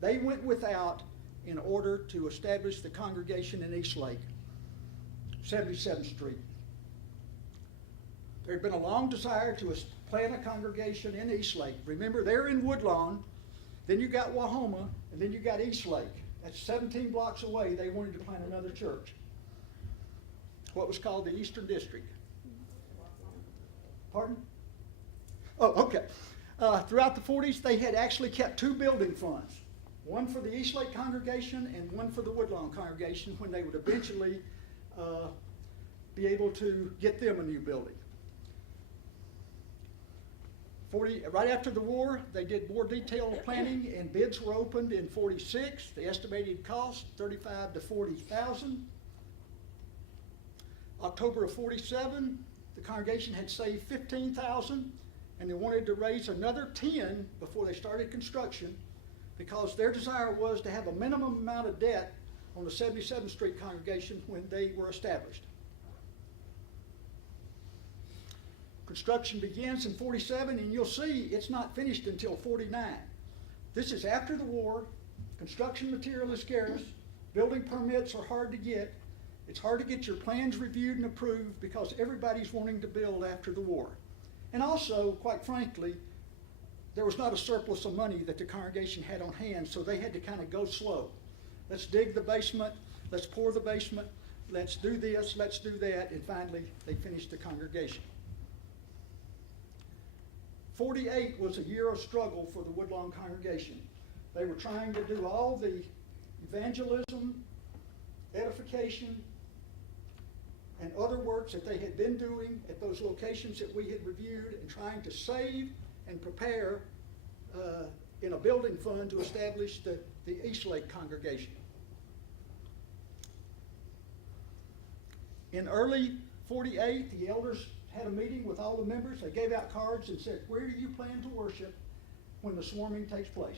They went without in order to establish the congregation in Eastlake, 77th Street. There had been a long desire to plant a congregation in Eastlake. Remember, they're in Woodlawn, then you got Wahoma, and then you got Eastlake. That's 17 blocks away. They wanted to plant another church. What was called the Eastern District. Pardon? Oh, okay. Throughout the 40s, they had actually kept two building funds. One for the Eastlake congregation and one for the Woodlawn congregation when they would eventually be able to get them a new building. Right after the war, they did more detailed planning, and bids were opened in 46. The estimated cost, $35,000 to $40,000. October of 47, the congregation had saved $15,000, and they wanted to raise another $10,000 before they started construction, because their desire was to have a minimum amount of debt on the 77th Street congregation when they were established. Construction begins in 47, and you'll see it's not finished until 49. This is after the war. Construction material is scarce. Building permits are hard to get. It's hard to get your plans reviewed and approved because everybody's wanting to build after the war. And also, quite frankly, there was not a surplus of money that the congregation had on hand, so they had to kind of go slow. Let's dig the basement. Let's pour the basement. Let's do this. Let's do that. And finally, they finished the congregation. 48 was a year of struggle for the Woodlawn congregation. They were trying to do all the evangelism, edification, and other works that they had been doing at those locations that we had reviewed, and trying to save and prepare in a building fund to establish the Eastlake congregation. In early 48, the elders had a meeting with all the members. They gave out cards and said, where do you plan to worship when the swarming takes place?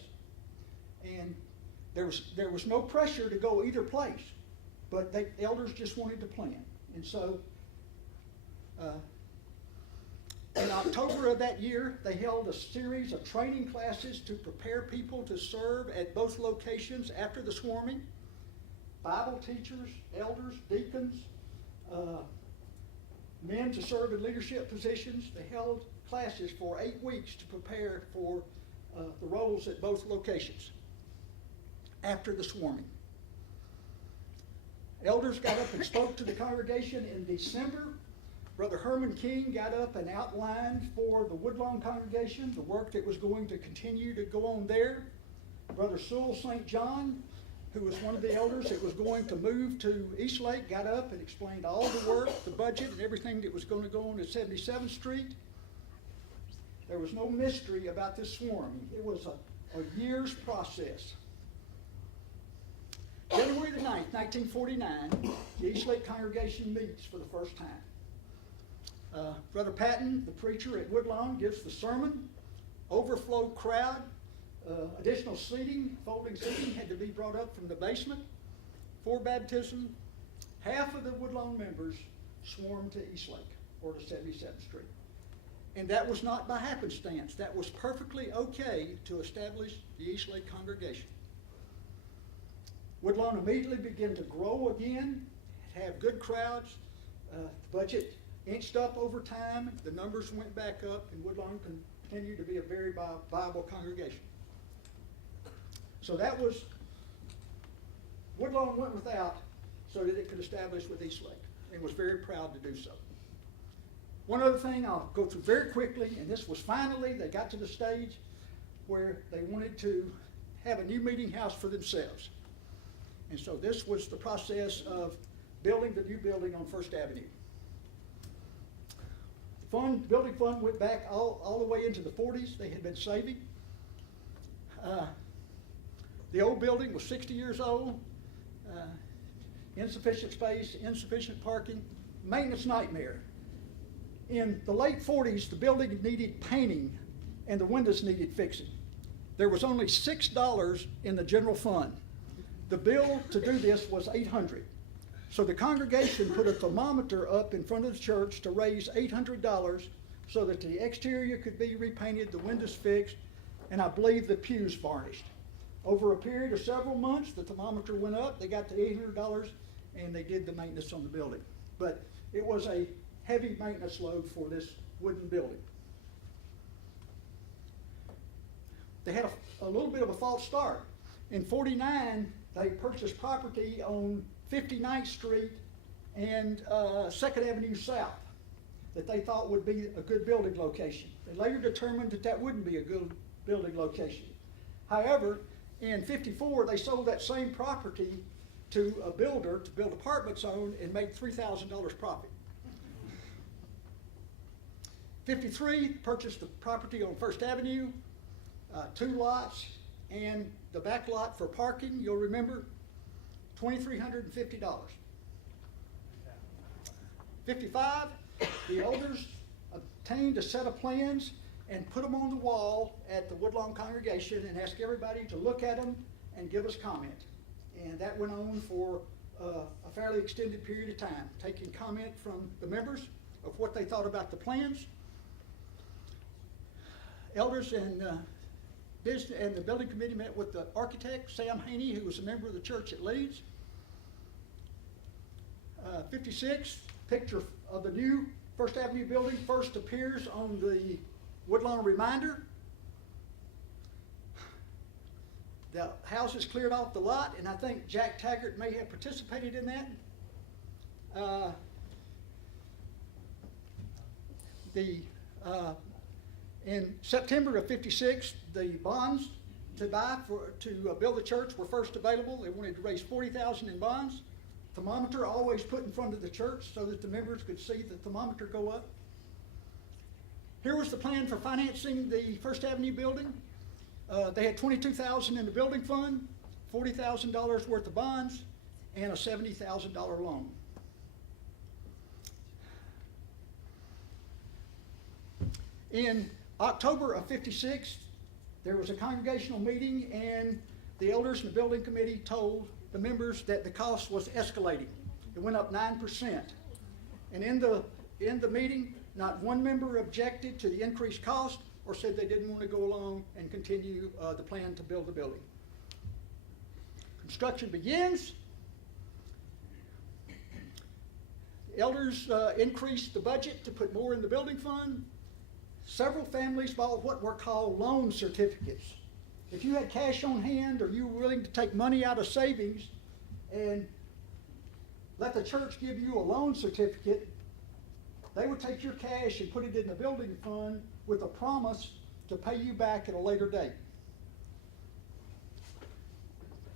And there was no pressure to go either place, but the elders just wanted to plan. And so in October of that year, they held a series of training classes to prepare people to serve at both locations after the swarming. Bible teachers, elders, deacons, men to serve in leadership positions. They held classes for 8 weeks to prepare for the roles at both locations after the swarming. Elders got up and spoke to the congregation in December. Brother Herman King got up and outlined for the Woodlawn congregation the work that was going to continue to go on there. Brother Sewell St. John, who was one of the elders that was going to move to Eastlake, got up and explained all the work, the budget, and everything that was going to go on at 77th Street. There was no mystery about this swarming. It was a year's process. January the 9th, 1949, the Eastlake congregation meets for the first time. Brother Patton, the preacher at Woodlawn, gives the sermon. Overflow crowd. Additional seating, folding seating had to be brought up from the basement for baptism. Half of the Woodlawn members swarmed to Eastlake or to 77th Street. And that was not by happenstance. That was perfectly okay to establish the Eastlake congregation. Woodlawn immediately began to grow again, have good crowds. The budget inched up over time, the numbers went back up, and Woodlawn continued to be a very viable congregation. So that was, Woodlawn went without so that it could establish with Eastlake, and was very proud to do so. One other thing I'll go through very quickly, and this was finally, they got to the stage where they wanted to have a new meeting house for themselves. And so this was the process of building the new building on First Avenue. Building fund went back all the way into the 40s. They had been saving. The old building was 60 years old. Insufficient space, insufficient parking, maintenance nightmare. In the late 40s, the building needed painting and the windows needed fixing. There was only $6 in the general fund. The bill to do this was $800. So the congregation put a thermometer up in front of the church to raise $800 so that the exterior could be repainted, the windows fixed, and I believe the pews varnished. Over a period of several months, the thermometer went up, they got to $800, and they did the maintenance on the building. But it was a heavy maintenance load for this wooden building. They had a little bit of a false start. In '49, they purchased property on 59th Street and 2nd Avenue South that they thought would be a good building location. They later determined that that wouldn't be a good building location. However, in '54, they sold that same property to a builder to build apartments on and made $3,000 profit. '53, purchased the property on First Avenue, 2 lots, and the back lot for parking, you'll remember, $2,350. '55, the elders obtained a set of plans and put them on the wall at the Woodlawn congregation and asked everybody to look at them and give us comment. And that went on for a fairly extended period of time, taking comment from the members of what they thought about the plans. Elders and the building committee met with the architect, Sam Haney, who was a member of the church at Leeds. 56, picture of the new First Avenue building first appears on the Woodlawn Reminder. The house is cleared off the lot, and I think Jack Taggart may have participated in that. In September of '56, the bonds to build the church were first available. They wanted to raise $40,000 in bonds. Thermometer always put in front of the church so that the members could see the thermometer go up. Here was the plan for financing the First Avenue building. They had $22,000 in the building fund, $40,000 worth of bonds, and a $70,000 loan. In October of '56, there was a congregational meeting, and the elders and the building committee told the members that the cost was escalating. It went up 9%. And in the meeting, not one member objected to the increased cost or said they didn't want to go along and continue the plan to build the building. Construction begins. The elders increased the budget to put more in the building fund. Several families bought what were called loan certificates. If you had cash on hand or you were willing to take money out of savings and let the church give you a loan certificate, they would take your cash and put it in the building fund with a promise to pay you back at a later date.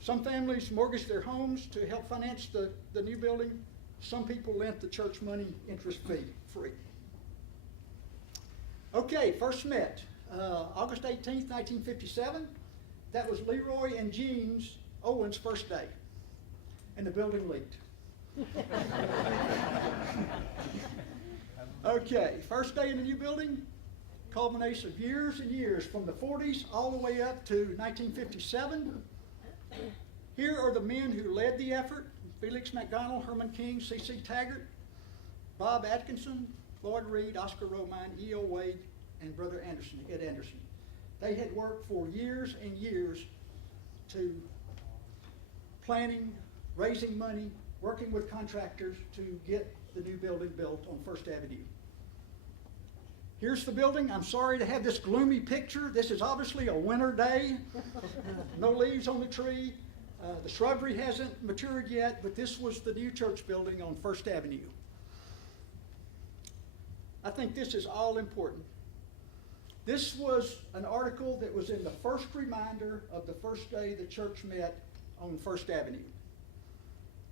Some families mortgaged their homes to help finance the new building. Some people lent the church money interest-free. Okay, first met August 18th, 1957. That was Leroy and Jean Owen's first day, and the building leaked. Okay, first day in the new building, culmination of years and years, from the 40s all the way up to 1957. Here are the men who led the effort: Felix McDonald, Herman King, C.C. Taggart, Bob Atkinson, Floyd Reed, Oscar Romine, E.O. Wade, and Brother Anderson, Ed Anderson. They had worked for years and years to planning, raising money, working with contractors to get the new building built on First Avenue. Here's the building. I'm sorry to have this gloomy picture. This is obviously a winter day. No leaves on the tree. The shrubbery hasn't matured yet, but this was the new church building on First Avenue. I think this is all important. This was an article that was in the first reminder of the first day the church met on First Avenue.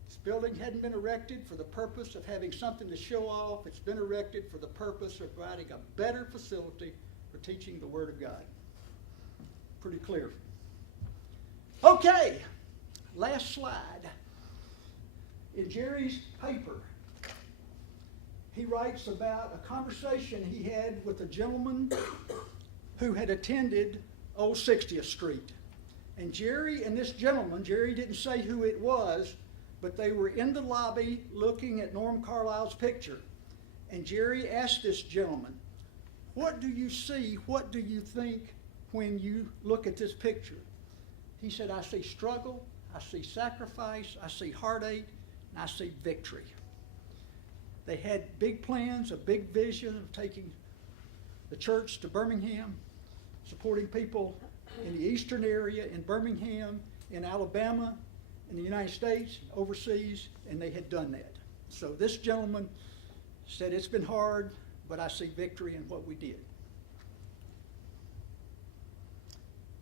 This building hadn't been erected for the purpose of having something to show off. It's been erected for the purpose of providing a better facility for teaching the Word of God. Pretty clear. Okay, last slide. In Jerry's paper, he writes about a conversation he had with a gentleman who had attended Old 60th Street. And Jerry and this gentleman, Jerry didn't say who it was, but they were in the lobby looking at Norm Carlisle's picture. And Jerry asked this gentleman, "What do you see? What do you think when you look at this picture?" He said, "I see struggle, I see sacrifice, I see heartache, and I see victory." They had big plans, a big vision of taking the church to Birmingham, supporting people in the eastern area, in Birmingham, in Alabama, in the United States, overseas, and they had done that. So this gentleman said, "It's been hard, but I see victory in what we did."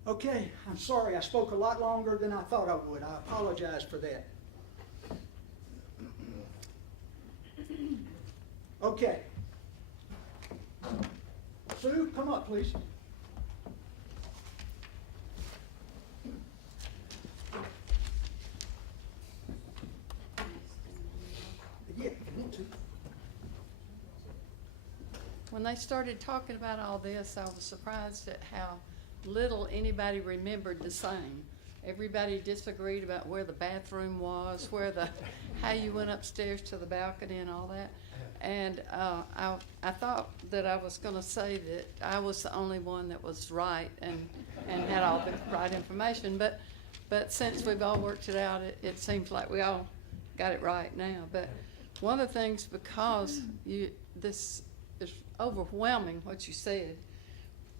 Okay, I'm sorry, I spoke a lot longer than I thought I would. I apologize for that. Okay. Sue, come up, please. Yeah, if you want to. When they started talking about all this, I was surprised at how little anybody remembered the same. Everybody disagreed about where the bathroom was, how you went upstairs to the balcony and all that. And I thought that I was going to say that I was the only one that was right and had all the right information. But since we've all worked it out, it seems like we all got it right now. But one of the things, because this is overwhelming what you said,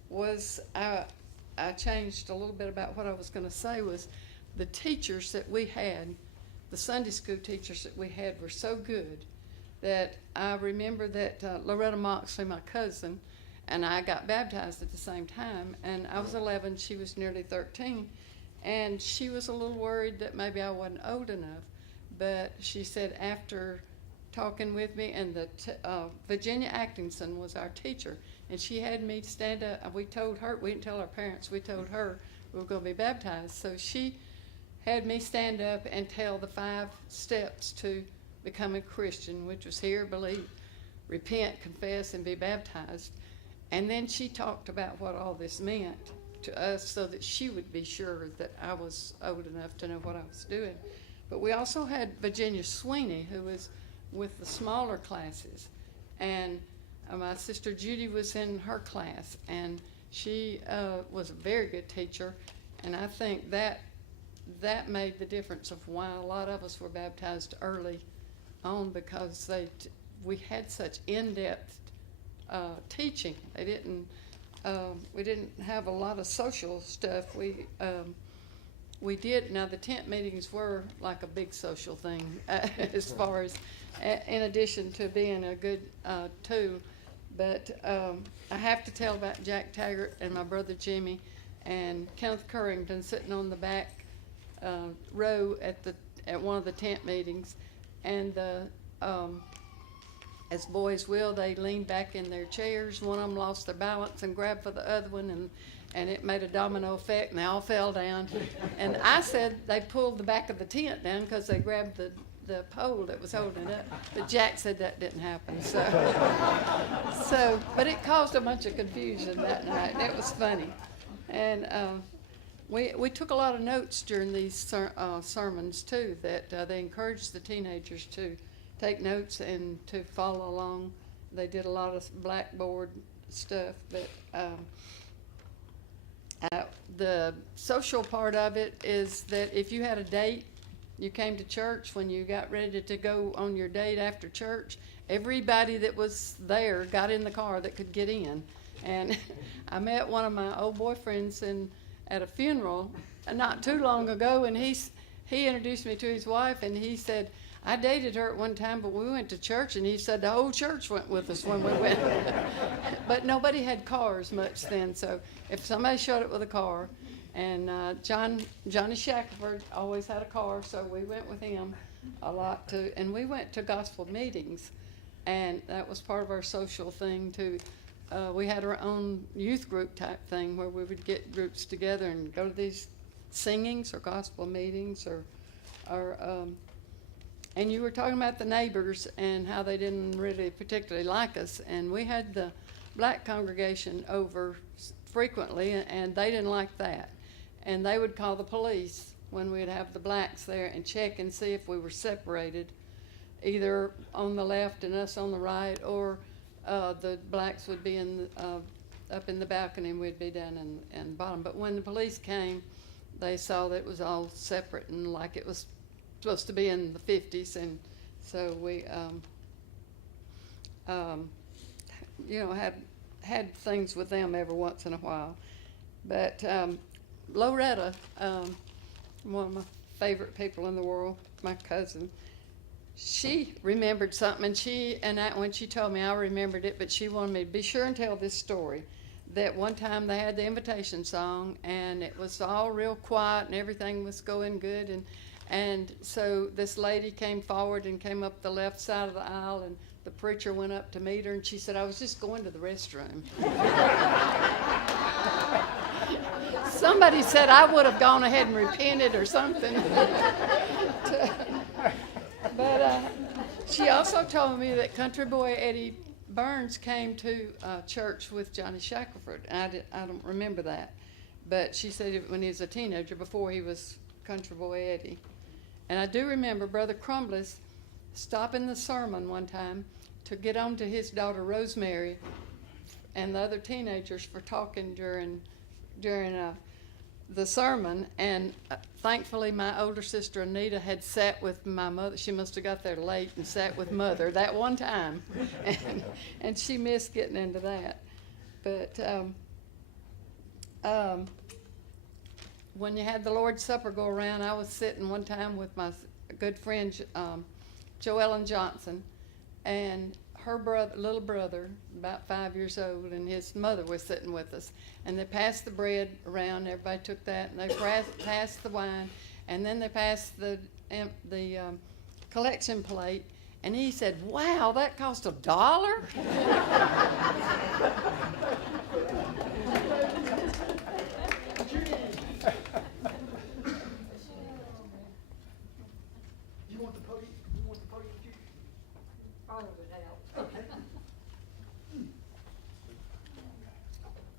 was I changed a little bit about what I was going to say. Was the teachers that we had, the Sunday school teachers that we had, were so good that I remember that Loretta Moxley, my cousin, and I got baptized at the same time, and I was 11, she was nearly 13, and she was a little worried that maybe I wasn't old enough, but she said after talking with me, and Virginia Atkinson was our teacher, and she had me stand up. We told her, we didn't tell our parents, we told her we were going to be baptized, so she had me stand up and tell the 5 steps to become a Christian, which was hear, believe, repent, confess, and be baptized. And then she talked about what all this meant to us so that she would be sure that I was old enough to know what I was doing. But we also had Virginia Sweeney, who was with the smaller classes. And my sister Judy was in her class, and she was a very good teacher. And I think that made the difference of why a lot of us were baptized early on, because we had such in-depth teaching. We didn't have a lot of social stuff. We did. Now the tent meetings were like a big social thing, as far as in addition to being a good tool. But I have to tell about Jack Taggart and my brother Jimmy and Kenneth Currington sitting on the back row at one of the tent meetings. And as boys will, they leaned back in their chairs. One of them lost their balance and grabbed for the other one, and it made a domino effect, and they all fell down. And I said they pulled the back of the tent down because they grabbed the pole that was holding it up. But Jack said that didn't happen. But it caused a bunch of confusion that night. It was funny. And we took a lot of notes during these sermons too, that they encouraged the teenagers to take notes and to follow along. They did a lot of blackboard stuff, but the social part of it is that if you had a date, you came to church when you got ready to go on your date after church, everybody that was there got in the car that could get in. And I met one of my old boyfriends at a funeral not too long ago, and he introduced me to his wife, and he said, I dated her at one time, but we went to church, and he said the whole church went with us when we went. But nobody had cars much then, so if somebody showed up with a car, and Johnny Shackelford always had a car, so we went with him a lot too, and we went to gospel meetings, and that was part of our social thing too. We had our own youth group type thing where we would get groups together and go to these singings or gospel meetings or and you were talking about the neighbors and how they didn't really particularly like us, and we had the black congregation over frequently, and they didn't like that, and they would call the police when we'd have the blacks there and check and see if we were separated, either on the left and us on the right, or the blacks would be up in the balcony and we'd be down in the bottom. But when the police came, they saw that it was all separate and like it was supposed to be in the 50s, and so we had things with them every once in a while. But Loretta, one of my favorite people in the world, my cousin, she remembered something, and when she told me, I remembered it, but she wanted me to be sure and tell this story, that one time they had the invitation song, and it was all real quiet, and everything was going good, and so this lady came forward and came up the left side of the aisle, and the preacher went up to meet her, and she said, I was just going to the restroom. Somebody said I would have gone ahead and repented or something. But she also told me that country boy Eddie Burns came to church with Johnny Shackelford. And I don't remember that. But she said when he was a teenager, before he was country boy Eddie. And I do remember Brother Crumbliss stopping the sermon one time to get on to his daughter Rosemary and the other teenagers for talking during the sermon, and thankfully my older sister Anita had sat with my mother. She must have got there late and sat with Mother that one time, and she missed getting into that. But when you had the Lord's Supper go around, I was sitting one time with my good friend Joellen Johnson, and her little brother, about 5 years old, and his mother was sitting with us. And they passed the bread around, everybody took that, and they passed the wine, and then they passed the collection plate, and he said, wow, that cost $1? You want the podium? Judy? Follow it out. Okay.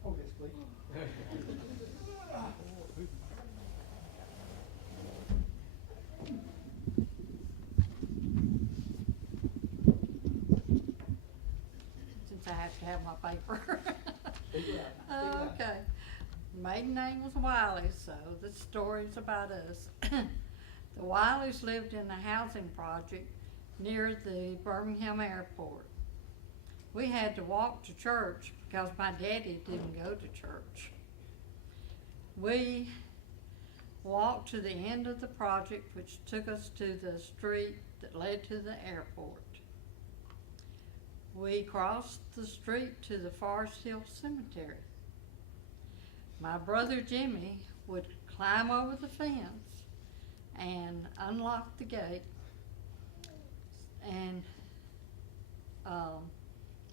Oh, yes, please. Since I have to have my paper. Speak loud. Okay. Maiden name was Wiley, so the story's about us. The Wileys lived in a housing project near the Birmingham airport. We had to walk to church because my daddy didn't go to church. We walked to the end of the project, which took us to the street that led to the airport. We crossed the street to the Forest Hill Cemetery. My brother Jimmy would climb over the fence and unlock the gate, and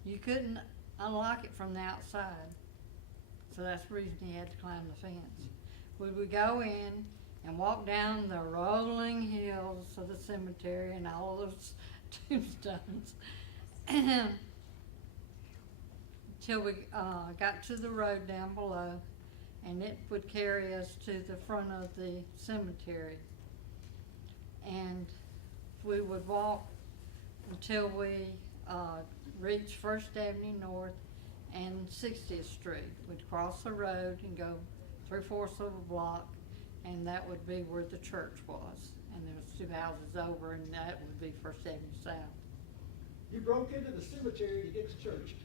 you couldn't unlock it from the outside, so that's the reason he had to climb the fence. We would go in and walk down the rolling hills of the cemetery and all those tombstones until we got to the road down below, and it would carry us to the front of the cemetery. And we would walk until we reached First Avenue North and 60th Street. We'd cross the road and go 3/4 of a block, and that would be where the church was. And there was 2 houses over, and that would be First Avenue South. You broke into the cemetery to get to church.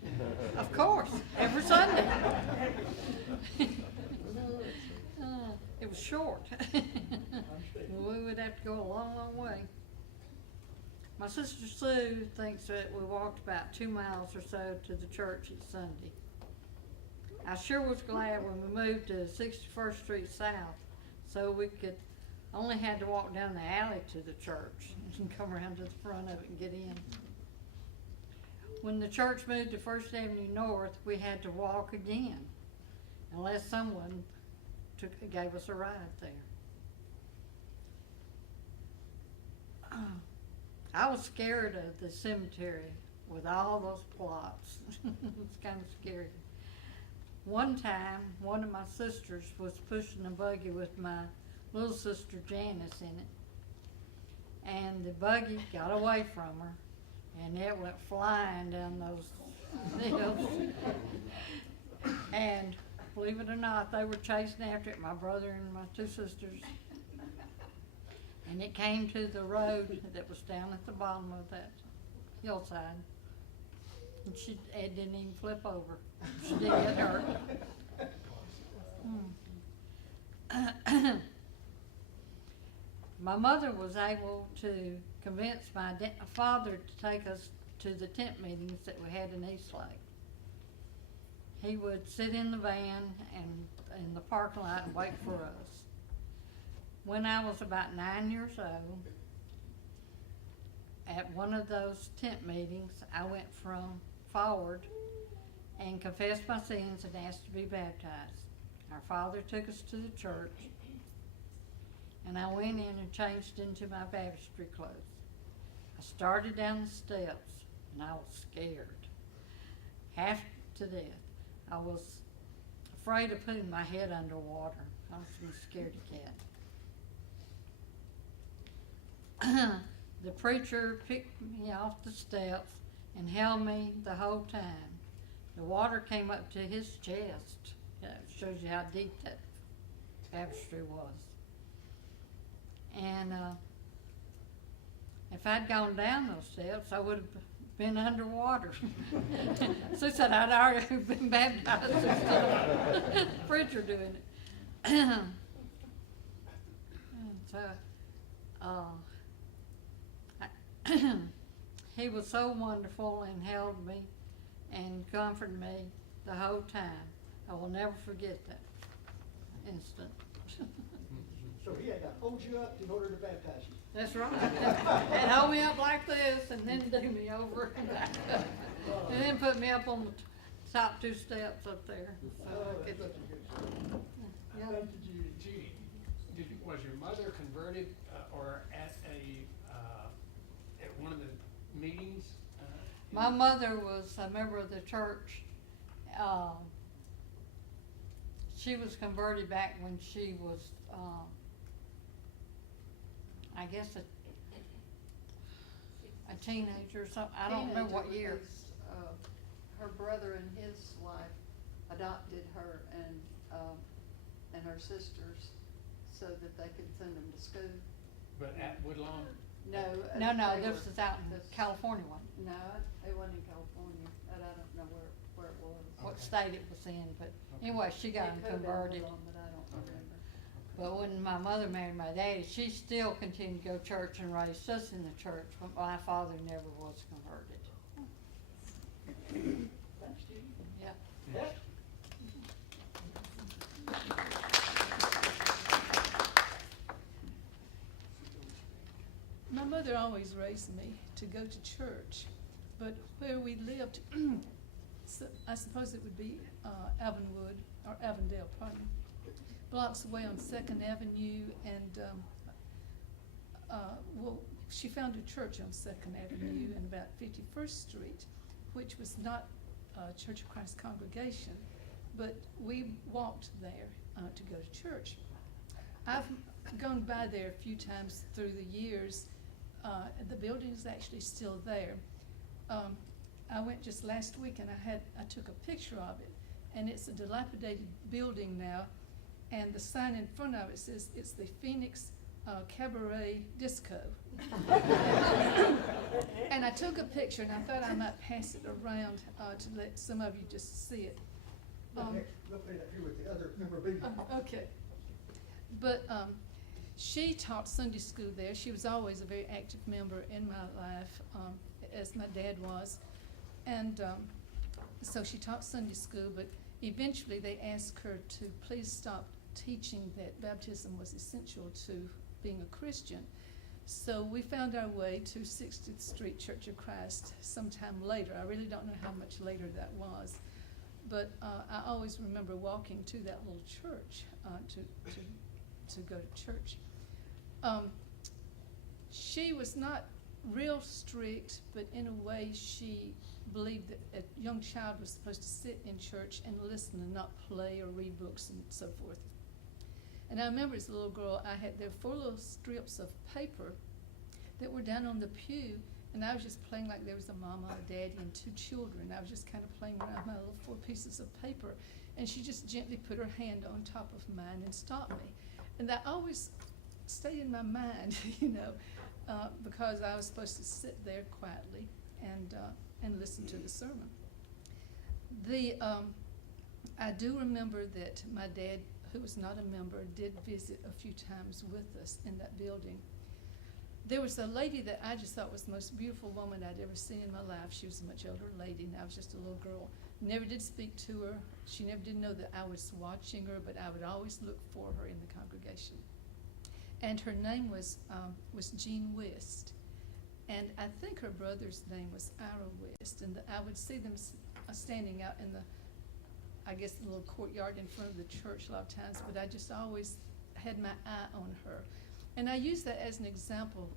Of course, every Sunday. It was short. We would have to go a long, long way. My sister Sue thinks that we walked about 2 miles or so to the church each Sunday. I sure was glad when we moved to 61st Street South, so we only had to walk down the alley to the church and come around to the front of it and get in. When the church moved to First Avenue North, we had to walk again, unless someone gave us a ride there. I was scared of the cemetery with all those plots. It's kind of scary. One time, one of my sisters was pushing a buggy with my little sister Janice in it, and the buggy got away from her, and it went flying down those hills. And believe it or not, they were chasing after it, my brother and my 2 sisters. And it came to the road that was down at the bottom of that hillside. And it didn't even flip over. She did get hurt. My mother was able to convince my father to take us to the tent meetings that we had in Eastlake. He would sit in the van and in the parking lot and wait for us. When I was about 9 years old, at one of those tent meetings, I went forward and confessed my sins and asked to be baptized. Our father took us to the church, and I went in and changed into my baptistry clothes. I started down the steps, and I was scared, half to death. I was afraid of putting my head underwater. I was a scaredy cat. The preacher picked me off the steps and held me the whole time. The water came up to his chest. That shows you how deep that baptistry was. And if I'd gone down those steps, I would have been underwater. So said I'd already been baptized instead of the preacher doing it. He was so wonderful and held me and comforted me the whole time. I will never forget that instant. So he had to hold you up in order to baptize you. That's right. And hold me up like this and then do me over and back up. And then put me up on the top 2 steps up there. So I could, yeah. Judy, was your mother converted or at one of the meetings? My mother was a member of the church. She was converted back when she was, I guess, a teenager or something. I don't remember what year. Because, her brother and his wife adopted her and her sisters so that they could send them to school. But at Woodlawn? No, they this were- is out in the this- California one. No, it wasn't in California, and I don't know where it was. What Okay. state it was in, but anyway, she got It them could have been converted. Woodlawn, but I don't remember. But when my mother married my daddy, she still continued to go to church and raised us in the church, but my father never was converted. Thanks, Judy. Yeah. Yes? My mother always raised me to go to church, but where we lived, I suppose it would be Avondale, pardon me, blocks away on 2nd Avenue, and she found a church on 2nd Avenue and about 51st Street, which was not a Church of Christ congregation, but we walked there to go to church. I've gone by there a few times through the years. The building is actually still there. I went just last week and I took a picture of it, and it's a dilapidated building now, and the sign in front of it says it's the Phoenix cabaret disco. And I took a picture, and I thought I might pass it around to let some of you just see it. Look at up here with the other memorabilia. Okay. But she taught Sunday school there. She was always a very active member in my life, as my dad was. And so she taught Sunday school, but eventually they asked her to please stop teaching that baptism was essential to being a Christian. So we found our way to 60th Street Church of Christ sometime later. I really don't know how much later that was. But I always remember walking to that little church to go to church. She was not real strict, but in a way she believed that a young child was supposed to sit in church and listen and not play or read books and so forth. And I remember as a little girl, there were 4 little strips of paper that were down on the pew, and I was just playing like there was a mama, a daddy, and 2 children. I was just kind of playing around with my little 4 pieces of paper, and she just gently put her hand on top of mine and stopped me. And that always stayed in my mind, because I was supposed to sit there quietly and listen to the sermon. I do remember that my dad, who was not a member, did visit a few times with us in that building. There was a lady that I just thought was the most beautiful woman I'd ever seen in my life. She was a much older lady, and I was just a little girl. Never did speak to her. She never did know that I was watching her, but I would always look for her in the congregation. And her name was Jean West. And I think her brother's name was Ira West. And I would see them standing out in the little courtyard in front of the church a lot of times, but I just always had my eye on her. And I use that as an example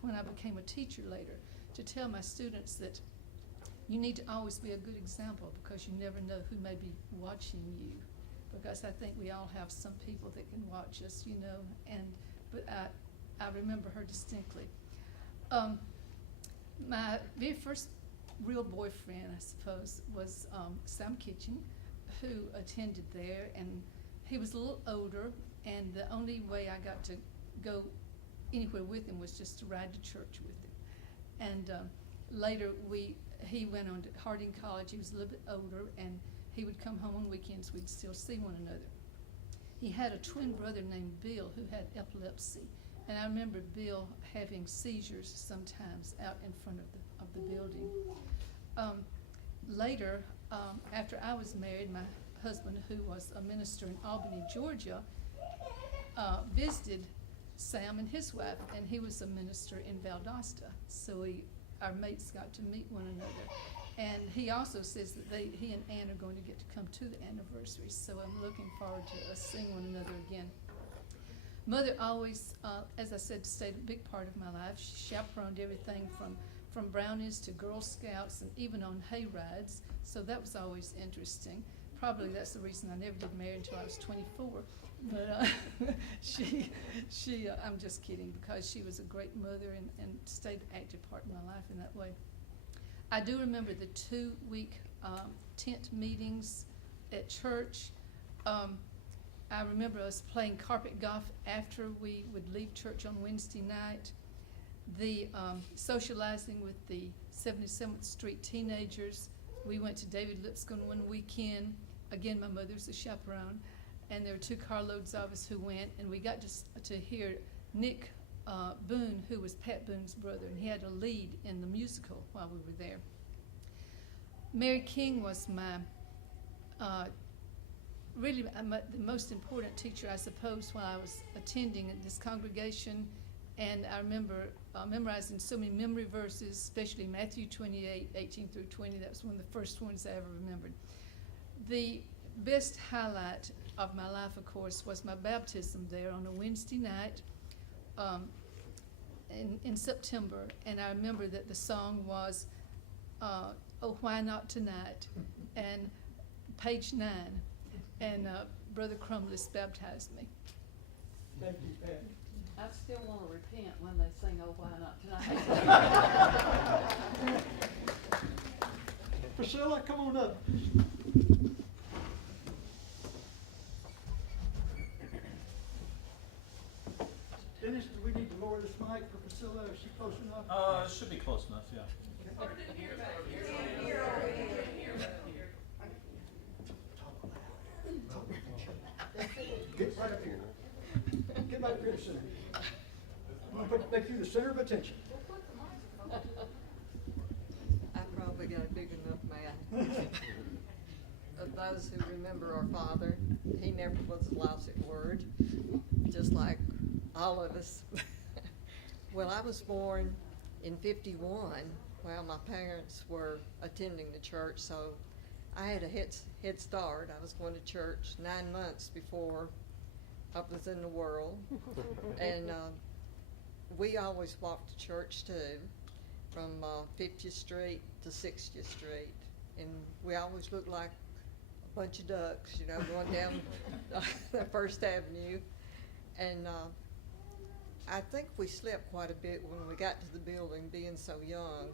when I became a teacher later, to tell my students that you need to always be a good example, because you never know who may be watching you. Because I think we all have some people that can watch us, but I remember her distinctly. My very first real boyfriend, I suppose, was Sam Kitchen, who attended there, and he was a little older, and the only way I got to go anywhere with him was just to ride to church with him. And later he went on to Harding College. He was a little bit older, and he would come home on weekends. We'd still see one another. He had a twin brother named Bill who had epilepsy, and I remember Bill having seizures sometimes out in front of the building. Later, after I was married, my husband, who was a minister in Albany, Georgia, visited Sam and his wife, and he was a minister in Valdosta. So our mates got to meet one another. And he also says that he and Ann are going to get to come to the anniversary, so I'm looking forward to us seeing one another again. Mother always, as I said, stayed a big part of my life. She chaperoned everything from brownies to Girl Scouts, and even on hay rides, so that was always interesting. Probably that's the reason I never did marry until I was 24. But I'm just kidding, because she was a great mother and stayed an active part of my life in that way. I do remember the 2-week tent meetings at church. I remember us playing carpet golf after we would leave church on Wednesday night. The socializing with the 77th Street teenagers. We went to David Lipscomb one weekend. Again, my mother's a chaperone. And there were 2 carloads of us who went, and we got to hear Nick Boone, who was Pat Boone's brother, and he had a lead in the musical while we were there. Mary King was my the most important teacher, I suppose, while I was attending this congregation. And I remember memorizing so many memory verses, especially Matthew 28, 18 through 20. That was one of the first ones I ever remembered. The best highlight of my life, of course, was my baptism there on a Wednesday night in September. And I remember that the song was, Oh, Why Not Tonight, and page 9. And Brother Crumless baptized me. Thank you, Pat. I still want to repent when they sing Oh Why Not Tonight. Priscilla, come on up. Dennis, Priscilla, is she close enough? It should be close enough, yeah. Get right up here. Get right up here to the center. I'm gonna make you the center of attention. I probably got a big enough mouth. Of those who remember our father, he never was a lousy word, just like all of us. Well, I was born in '51 while my parents were attending the church, so I had a head start. I was going to church 9 months before I was in the world. And we always walked to church too, from 50th Street to 60th Street. And we always looked like a bunch of ducks, you know, going down First Avenue. And I think we slept quite a bit when we got to the building, being so young,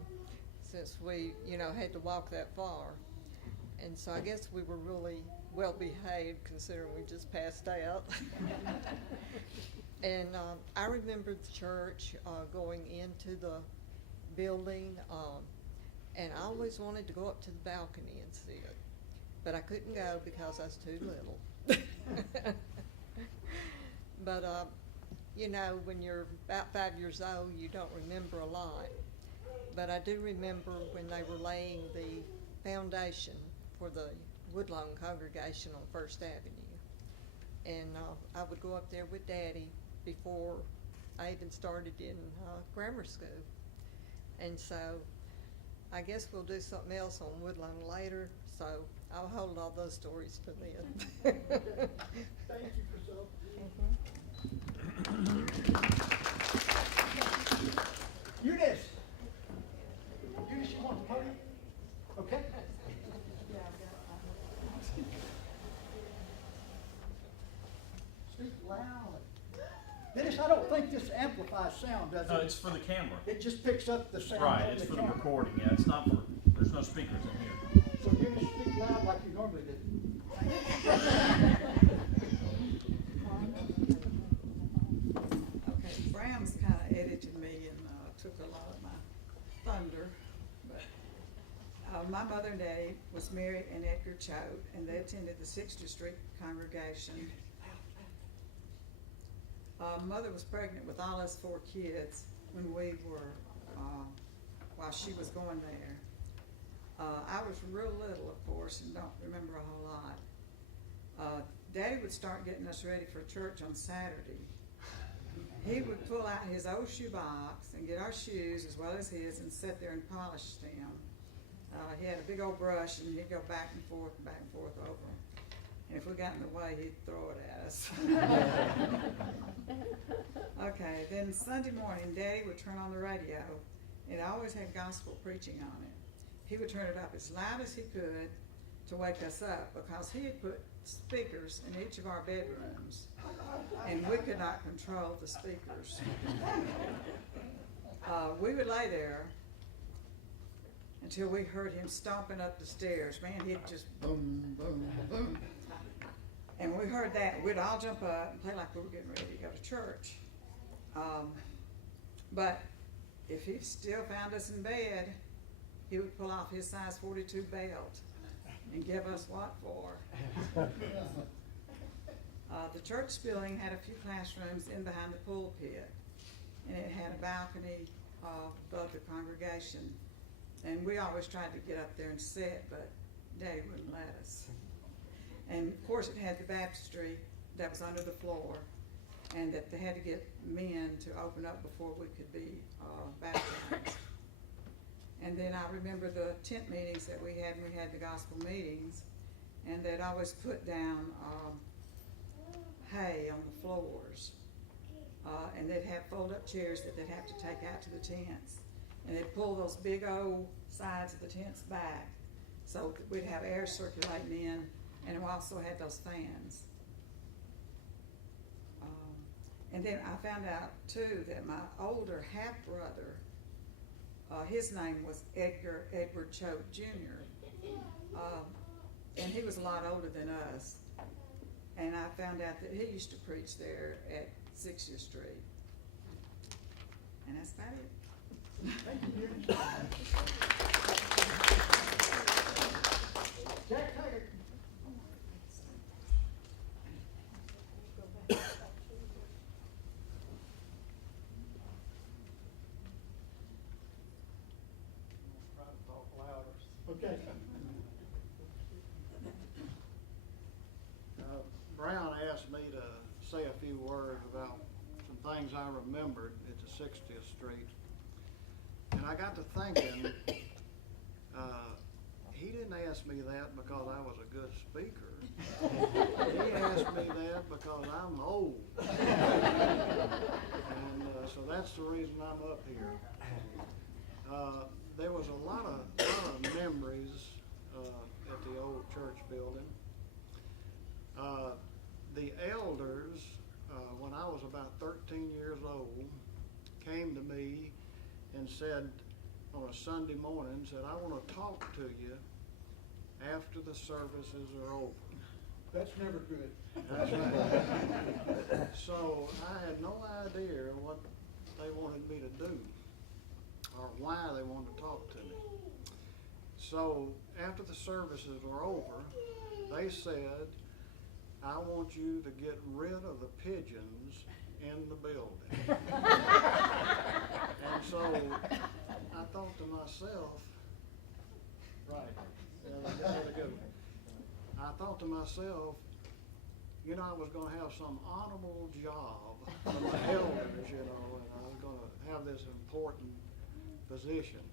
since we, you know, had to walk that far. And so I guess we were really well behaved considering we just passed out. And I remember the church going into the building, and I always wanted to go up to the balcony and see it. But I couldn't go because I was too little. But, you know, when you're about 5 years old, you don't remember a lot. But I do remember when they were laying the foundation for the Woodlawn congregation on First Avenue. And I would go up there with Daddy before I even started in grammar school. And so I guess we'll do something else on Woodlawn later, so I'll hold all those stories for then. Thank you, Priscilla. Eunice! Eunice, you want the podium? Okay. Speak loud. Dennis, I don't think this amplifies sound, does it? No, it's for the camera. It just picks up the sound Right, of it's the for the camera. recording, yeah, it's not for, there's no speakers in here. So Dennis, speak loud like you normally do. Okay, Brown's kind of edited me and took a lot of my thunder. But my mother and daddy was Mary and Edgar Choate, and they attended the 60th Street congregation. Mother was pregnant with all us 4 kids when we were, while she was going there. I was real little, of course, and don't remember a whole lot. Daddy would start getting us ready for church on Saturday. He would pull out his old shoe box and get our shoes as well as his and sit there and polish them. He had a big old brush and he'd go back and forth over them. And if we got in the way, he'd throw it at us. Okay, then Sunday morning, Daddy would turn on the radio. It always had gospel preaching on it. He would turn it up as loud as he could to wake us up because he had put speakers in each of our bedrooms and we could not control the speakers. We would lay there until we heard him stomping up the stairs. Man, he'd just boom, boom, boom. And we heard that, we'd all jump up and play like we were getting ready to go to church. But if he still found us in bed, he would pull off his size 42 belt and give us what for. The church building had a few classrooms in behind the pulpit, and it had a balcony above the congregation. And we always tried to get up there and sit, but Daddy wouldn't let us. And of course it had the baptistry that was under the floor, and that they had to get men to open up before we could be baptized. And then I remember the tent meetings that we had when we had the gospel meetings, and they'd always put down hay on the floors. And they'd have fold-up chairs that they'd have to take out to the tents. And they'd pull those big old sides of the tents back so that we'd have air circulating in, and we also had those fans. And then I found out too that my older half-brother, his name was Edward Choate Jr., and he was a lot older than us. And I found out that he used to preach there at 60th Street. And that's about it. Thank you, Jimmy. Jack Taggart. Try to talk louder. Okay. Brown asked me to say a few words about some things I remembered at the 60th Street. And I got to thinking, he didn't ask me that because I was a good speaker. He asked me that because I'm old. And so that's the reason I'm up here. There was a lot of memories at the old church building. The elders, when I was about 13 years old, came to me and said on a Sunday morning, said, I want to talk to you after the services are over. That's never good. That's right. So I had no idea what they wanted me to do or why they wanted to talk to me. So after the services were over, they said, I want you to get rid of the pigeons in the building. And so I thought to myself, right, yeah, that's a good one. I thought to myself, you know, I was going to have some honorable job from the elders, you know, and I was going to have this important position.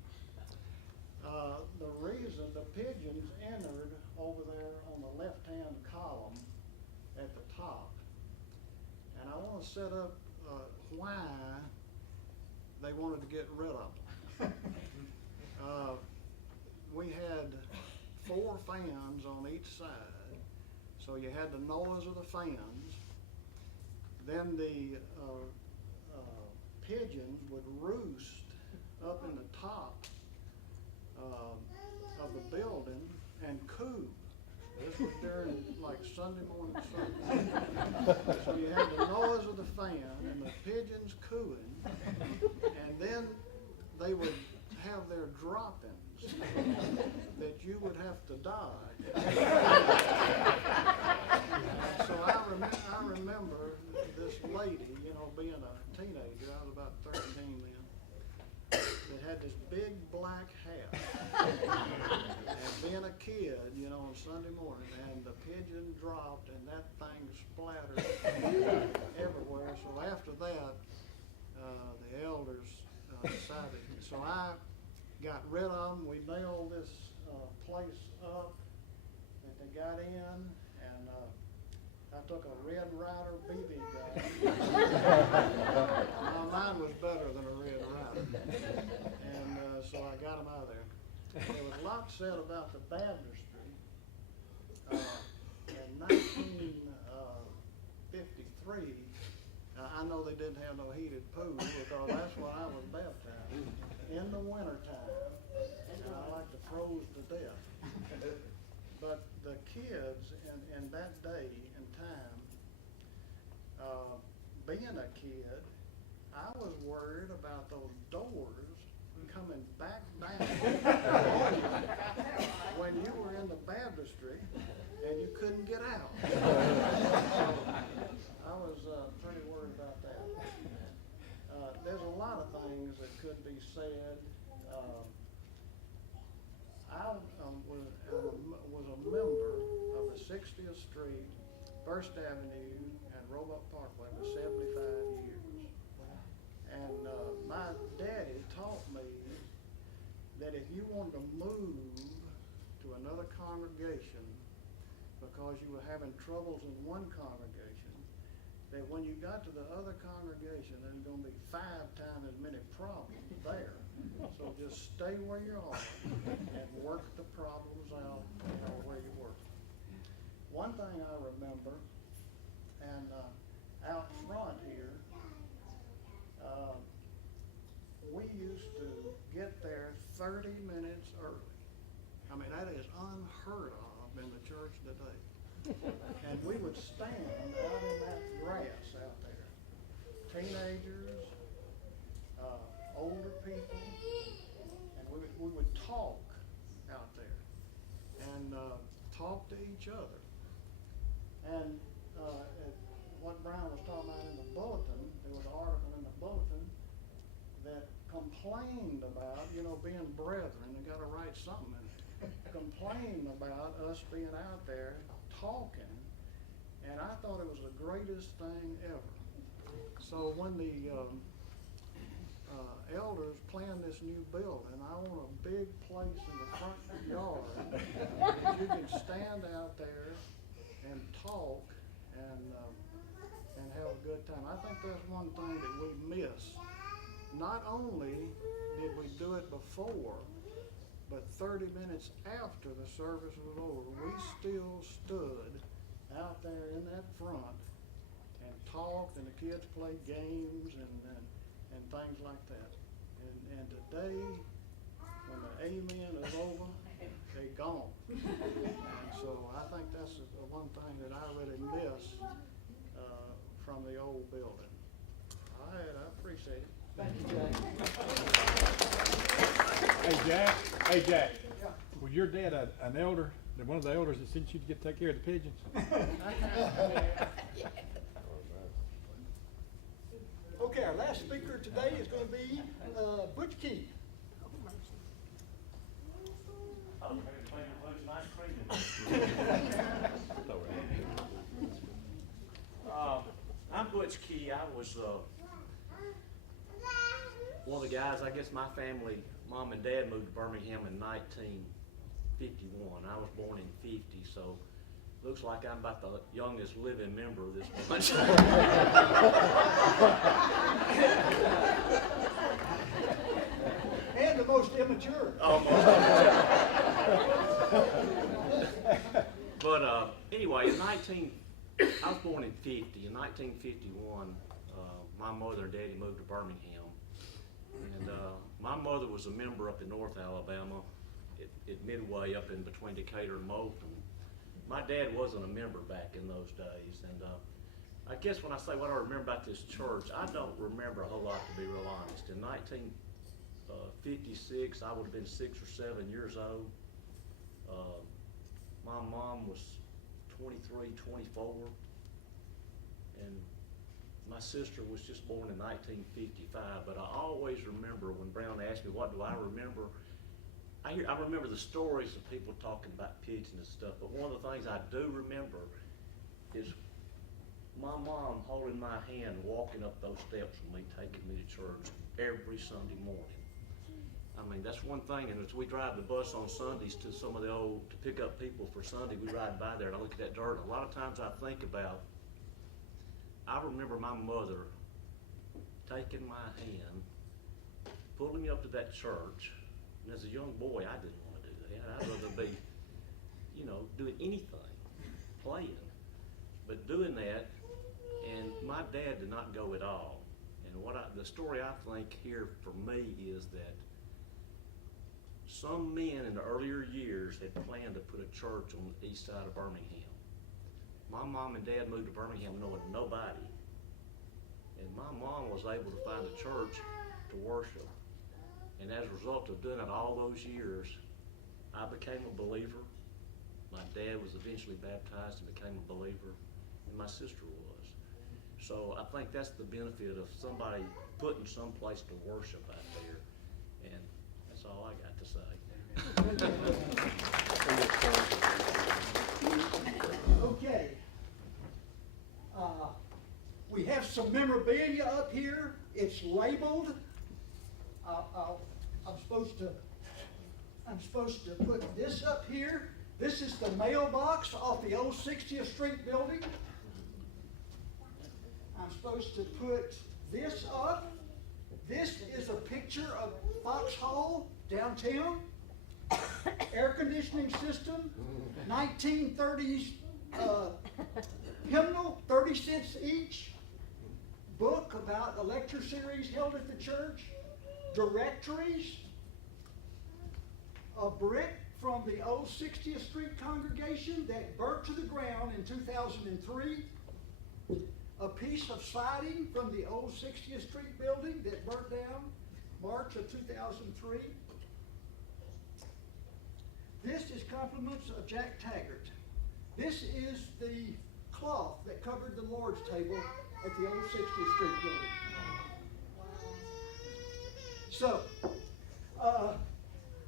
The reason the pigeons entered over there on the left-hand column at the top, and I want to set up why they wanted to get rid of them. We had 4 fans on each side, so you had the noise of the fans. Then the pigeons would roost up in the top of the building and coo. This was during like Sunday morning service. So you had the noise of the fan and the pigeons cooing, and then they would have their droppings that you would have to dodge. So I remember this lady, you know, being a teenager, I was about 13 then, that had this big black hat, and being a kid, you know, on Sunday morning, and the pigeon dropped, and that thing splattered everywhere. So after that, the elders decided. So I got rid of them. We nailed this place up that they got in, and I took a Red Ryder BB gun. Mine was better than a Red Ryder. And so I got them out of there. There was a lot said about the baptistry. In 1953, I know they didn't have no heated pool because that's when I was baptized. In the wintertime, and I like to froze to death. But the kids in that day and time, being a kid, I was worried about those doors coming back down when you were in the baptistry and you couldn't get out. I was pretty worried about that. There's a lot of things that could be said. I was a member of the 60th Street, 1st Avenue, and Roebuck Parkway for 75 years. And my daddy taught me that if you wanted to move to another congregation because you were having troubles in one congregation, that when you got to the other congregation, there's going to be 5 times as many problems there. So just stay where you are and work the problems out, you know, where you work. One thing I remember, and out front here, we used to get there 30 minutes early. I mean, that is unheard of in the church today. And we would stand out in that grass out there. Teenagers, older people, and we would talk out there and talk to each other. And what Brown was talking about in the bulletin, there was an article in the bulletin that complained about, being brethren, they gotta write something in it, complained about us being out there talking, and I thought it was the greatest thing ever. So when the elders planned this new building, I want a big place in the front yard that you can stand out there and talk and have a good time. I think that's one thing that we miss. Not only did we do it before, but 30 minutes after the service was over, we still stood out there in that front and talked, and the kids played games and things like that. And today, when the amen is over, they gone. And so I think that's the one thing that I really miss from the old building. All right, I appreciate it. Thank you, Jack. Hey, Jack. Hey, Jack. Yeah. Was your dad an elder? One of the elders that sent you to take care of the pigeons? Okay, our last speaker today is going to be Butch Key. I'm Butch Key. I was one of the guys. I guess my family, mom and dad, moved to Birmingham in 1951. I was born in 50, so looks like I'm about the youngest living member of this bunch. And the most immature. Almost. But anyway, I was born in 50. In 1951, my mother and daddy moved to Birmingham. And my mother was a member up in North Alabama, at Midway, up in between Decatur and Moulton. My dad wasn't a member back in those days. And I guess when I say what I remember about this church, I don't remember a whole lot, to be real honest. In 1956, I would have been 6 or 7 years old. My mom was 23, 24, and my sister was just born in 1955, but I always remember when Brown asked me, what do I remember? I remember the stories of people talking about pigeons and stuff, but one of the things I do remember is my mom holding my hand, walking up those steps with me, taking me to church every Sunday morning. I mean, that's one thing, and as we drive the bus on Sundays to some of the to pick up people for Sunday, we ride by there and I look at that dirt, and a lot of times I think about, I remember my mother taking my hand, pulling me up to that church, and as a young boy, I didn't want to do that. I'd rather be, doing anything, playing, but doing that, and my dad did not go at all. And the story I think here for me is that some men in the earlier years had planned to put a church on the east side of Birmingham. My mom and dad moved to Birmingham knowing nobody. And my mom was able to find a church to worship. And as a result of doing it all those years, I became a believer. My dad was eventually baptized and became a believer, and my sister was. So I think that's the benefit of somebody putting some place to worship out there. And that's all I got to say. Okay. We have some memorabilia up here. It's labeled. I'm supposed to put this up here. This is the mailbox off the old 60th Street building. I'm supposed to put this up. This is a picture of Fox Hall downtown. Air conditioning system, 1930s hymnal, 30 cents each. Book about the lecture series held at the church. Directories. A brick from the old 60th Street congregation that burnt to the ground in 2003. a piece of siding from the old 60th Street building that burnt down March of 2003. This is compliments of Jack Taggart. This is the cloth that covered the Lord's table at the old 60th Street building. So,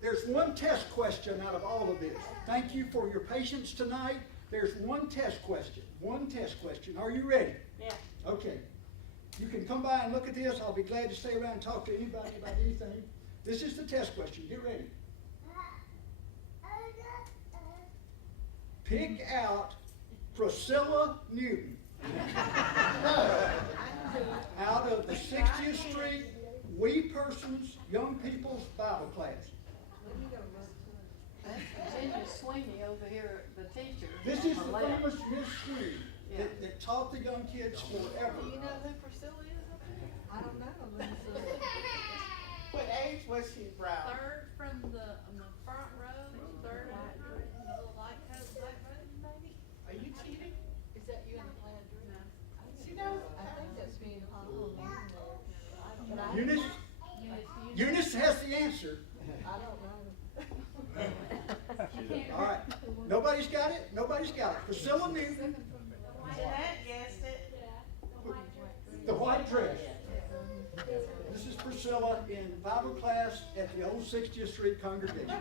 there's one test question out of all of this. Thank you for your patience tonight. There's one test question. One test question. Are you ready? Yeah. Okay. You can come by and look at this. I'll be glad to stay around and talk to anybody about anything. This is the test question. Get ready. Pick out Priscilla Newton out of the 60th Street We Persons Young People's Bible class. Virginia Sweeney over here, the teacher. This on is the left. famous Miss Sweeney Yeah. that taught the young kids forever. Do you know who Priscilla is up there? I don't know. What age was she, Brown? Third from the, on the front row, third on the little light coat, black robe, maybe? Are you cheating? Is that you in the plaid dress? She knows. I think that's being Paul. But I Eunice? Eunice has the answer. I don't know. All right. Nobody's got it? Nobody's got it. Priscilla Newton, Jeanette guessed it. the white dress. This is Priscilla in Bible class at the old 60th Street congregation.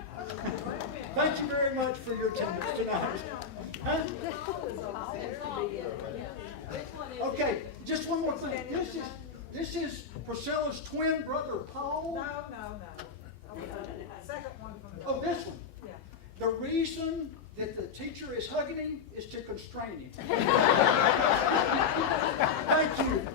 Thank you very much for your attendance tonight. Huh? Okay, just one more thing. This is Priscilla's twin brother, Paul. No. Second one from the. Oh, this one. Yeah. The reason that the teacher is hugging him is to constrain him. Thank you.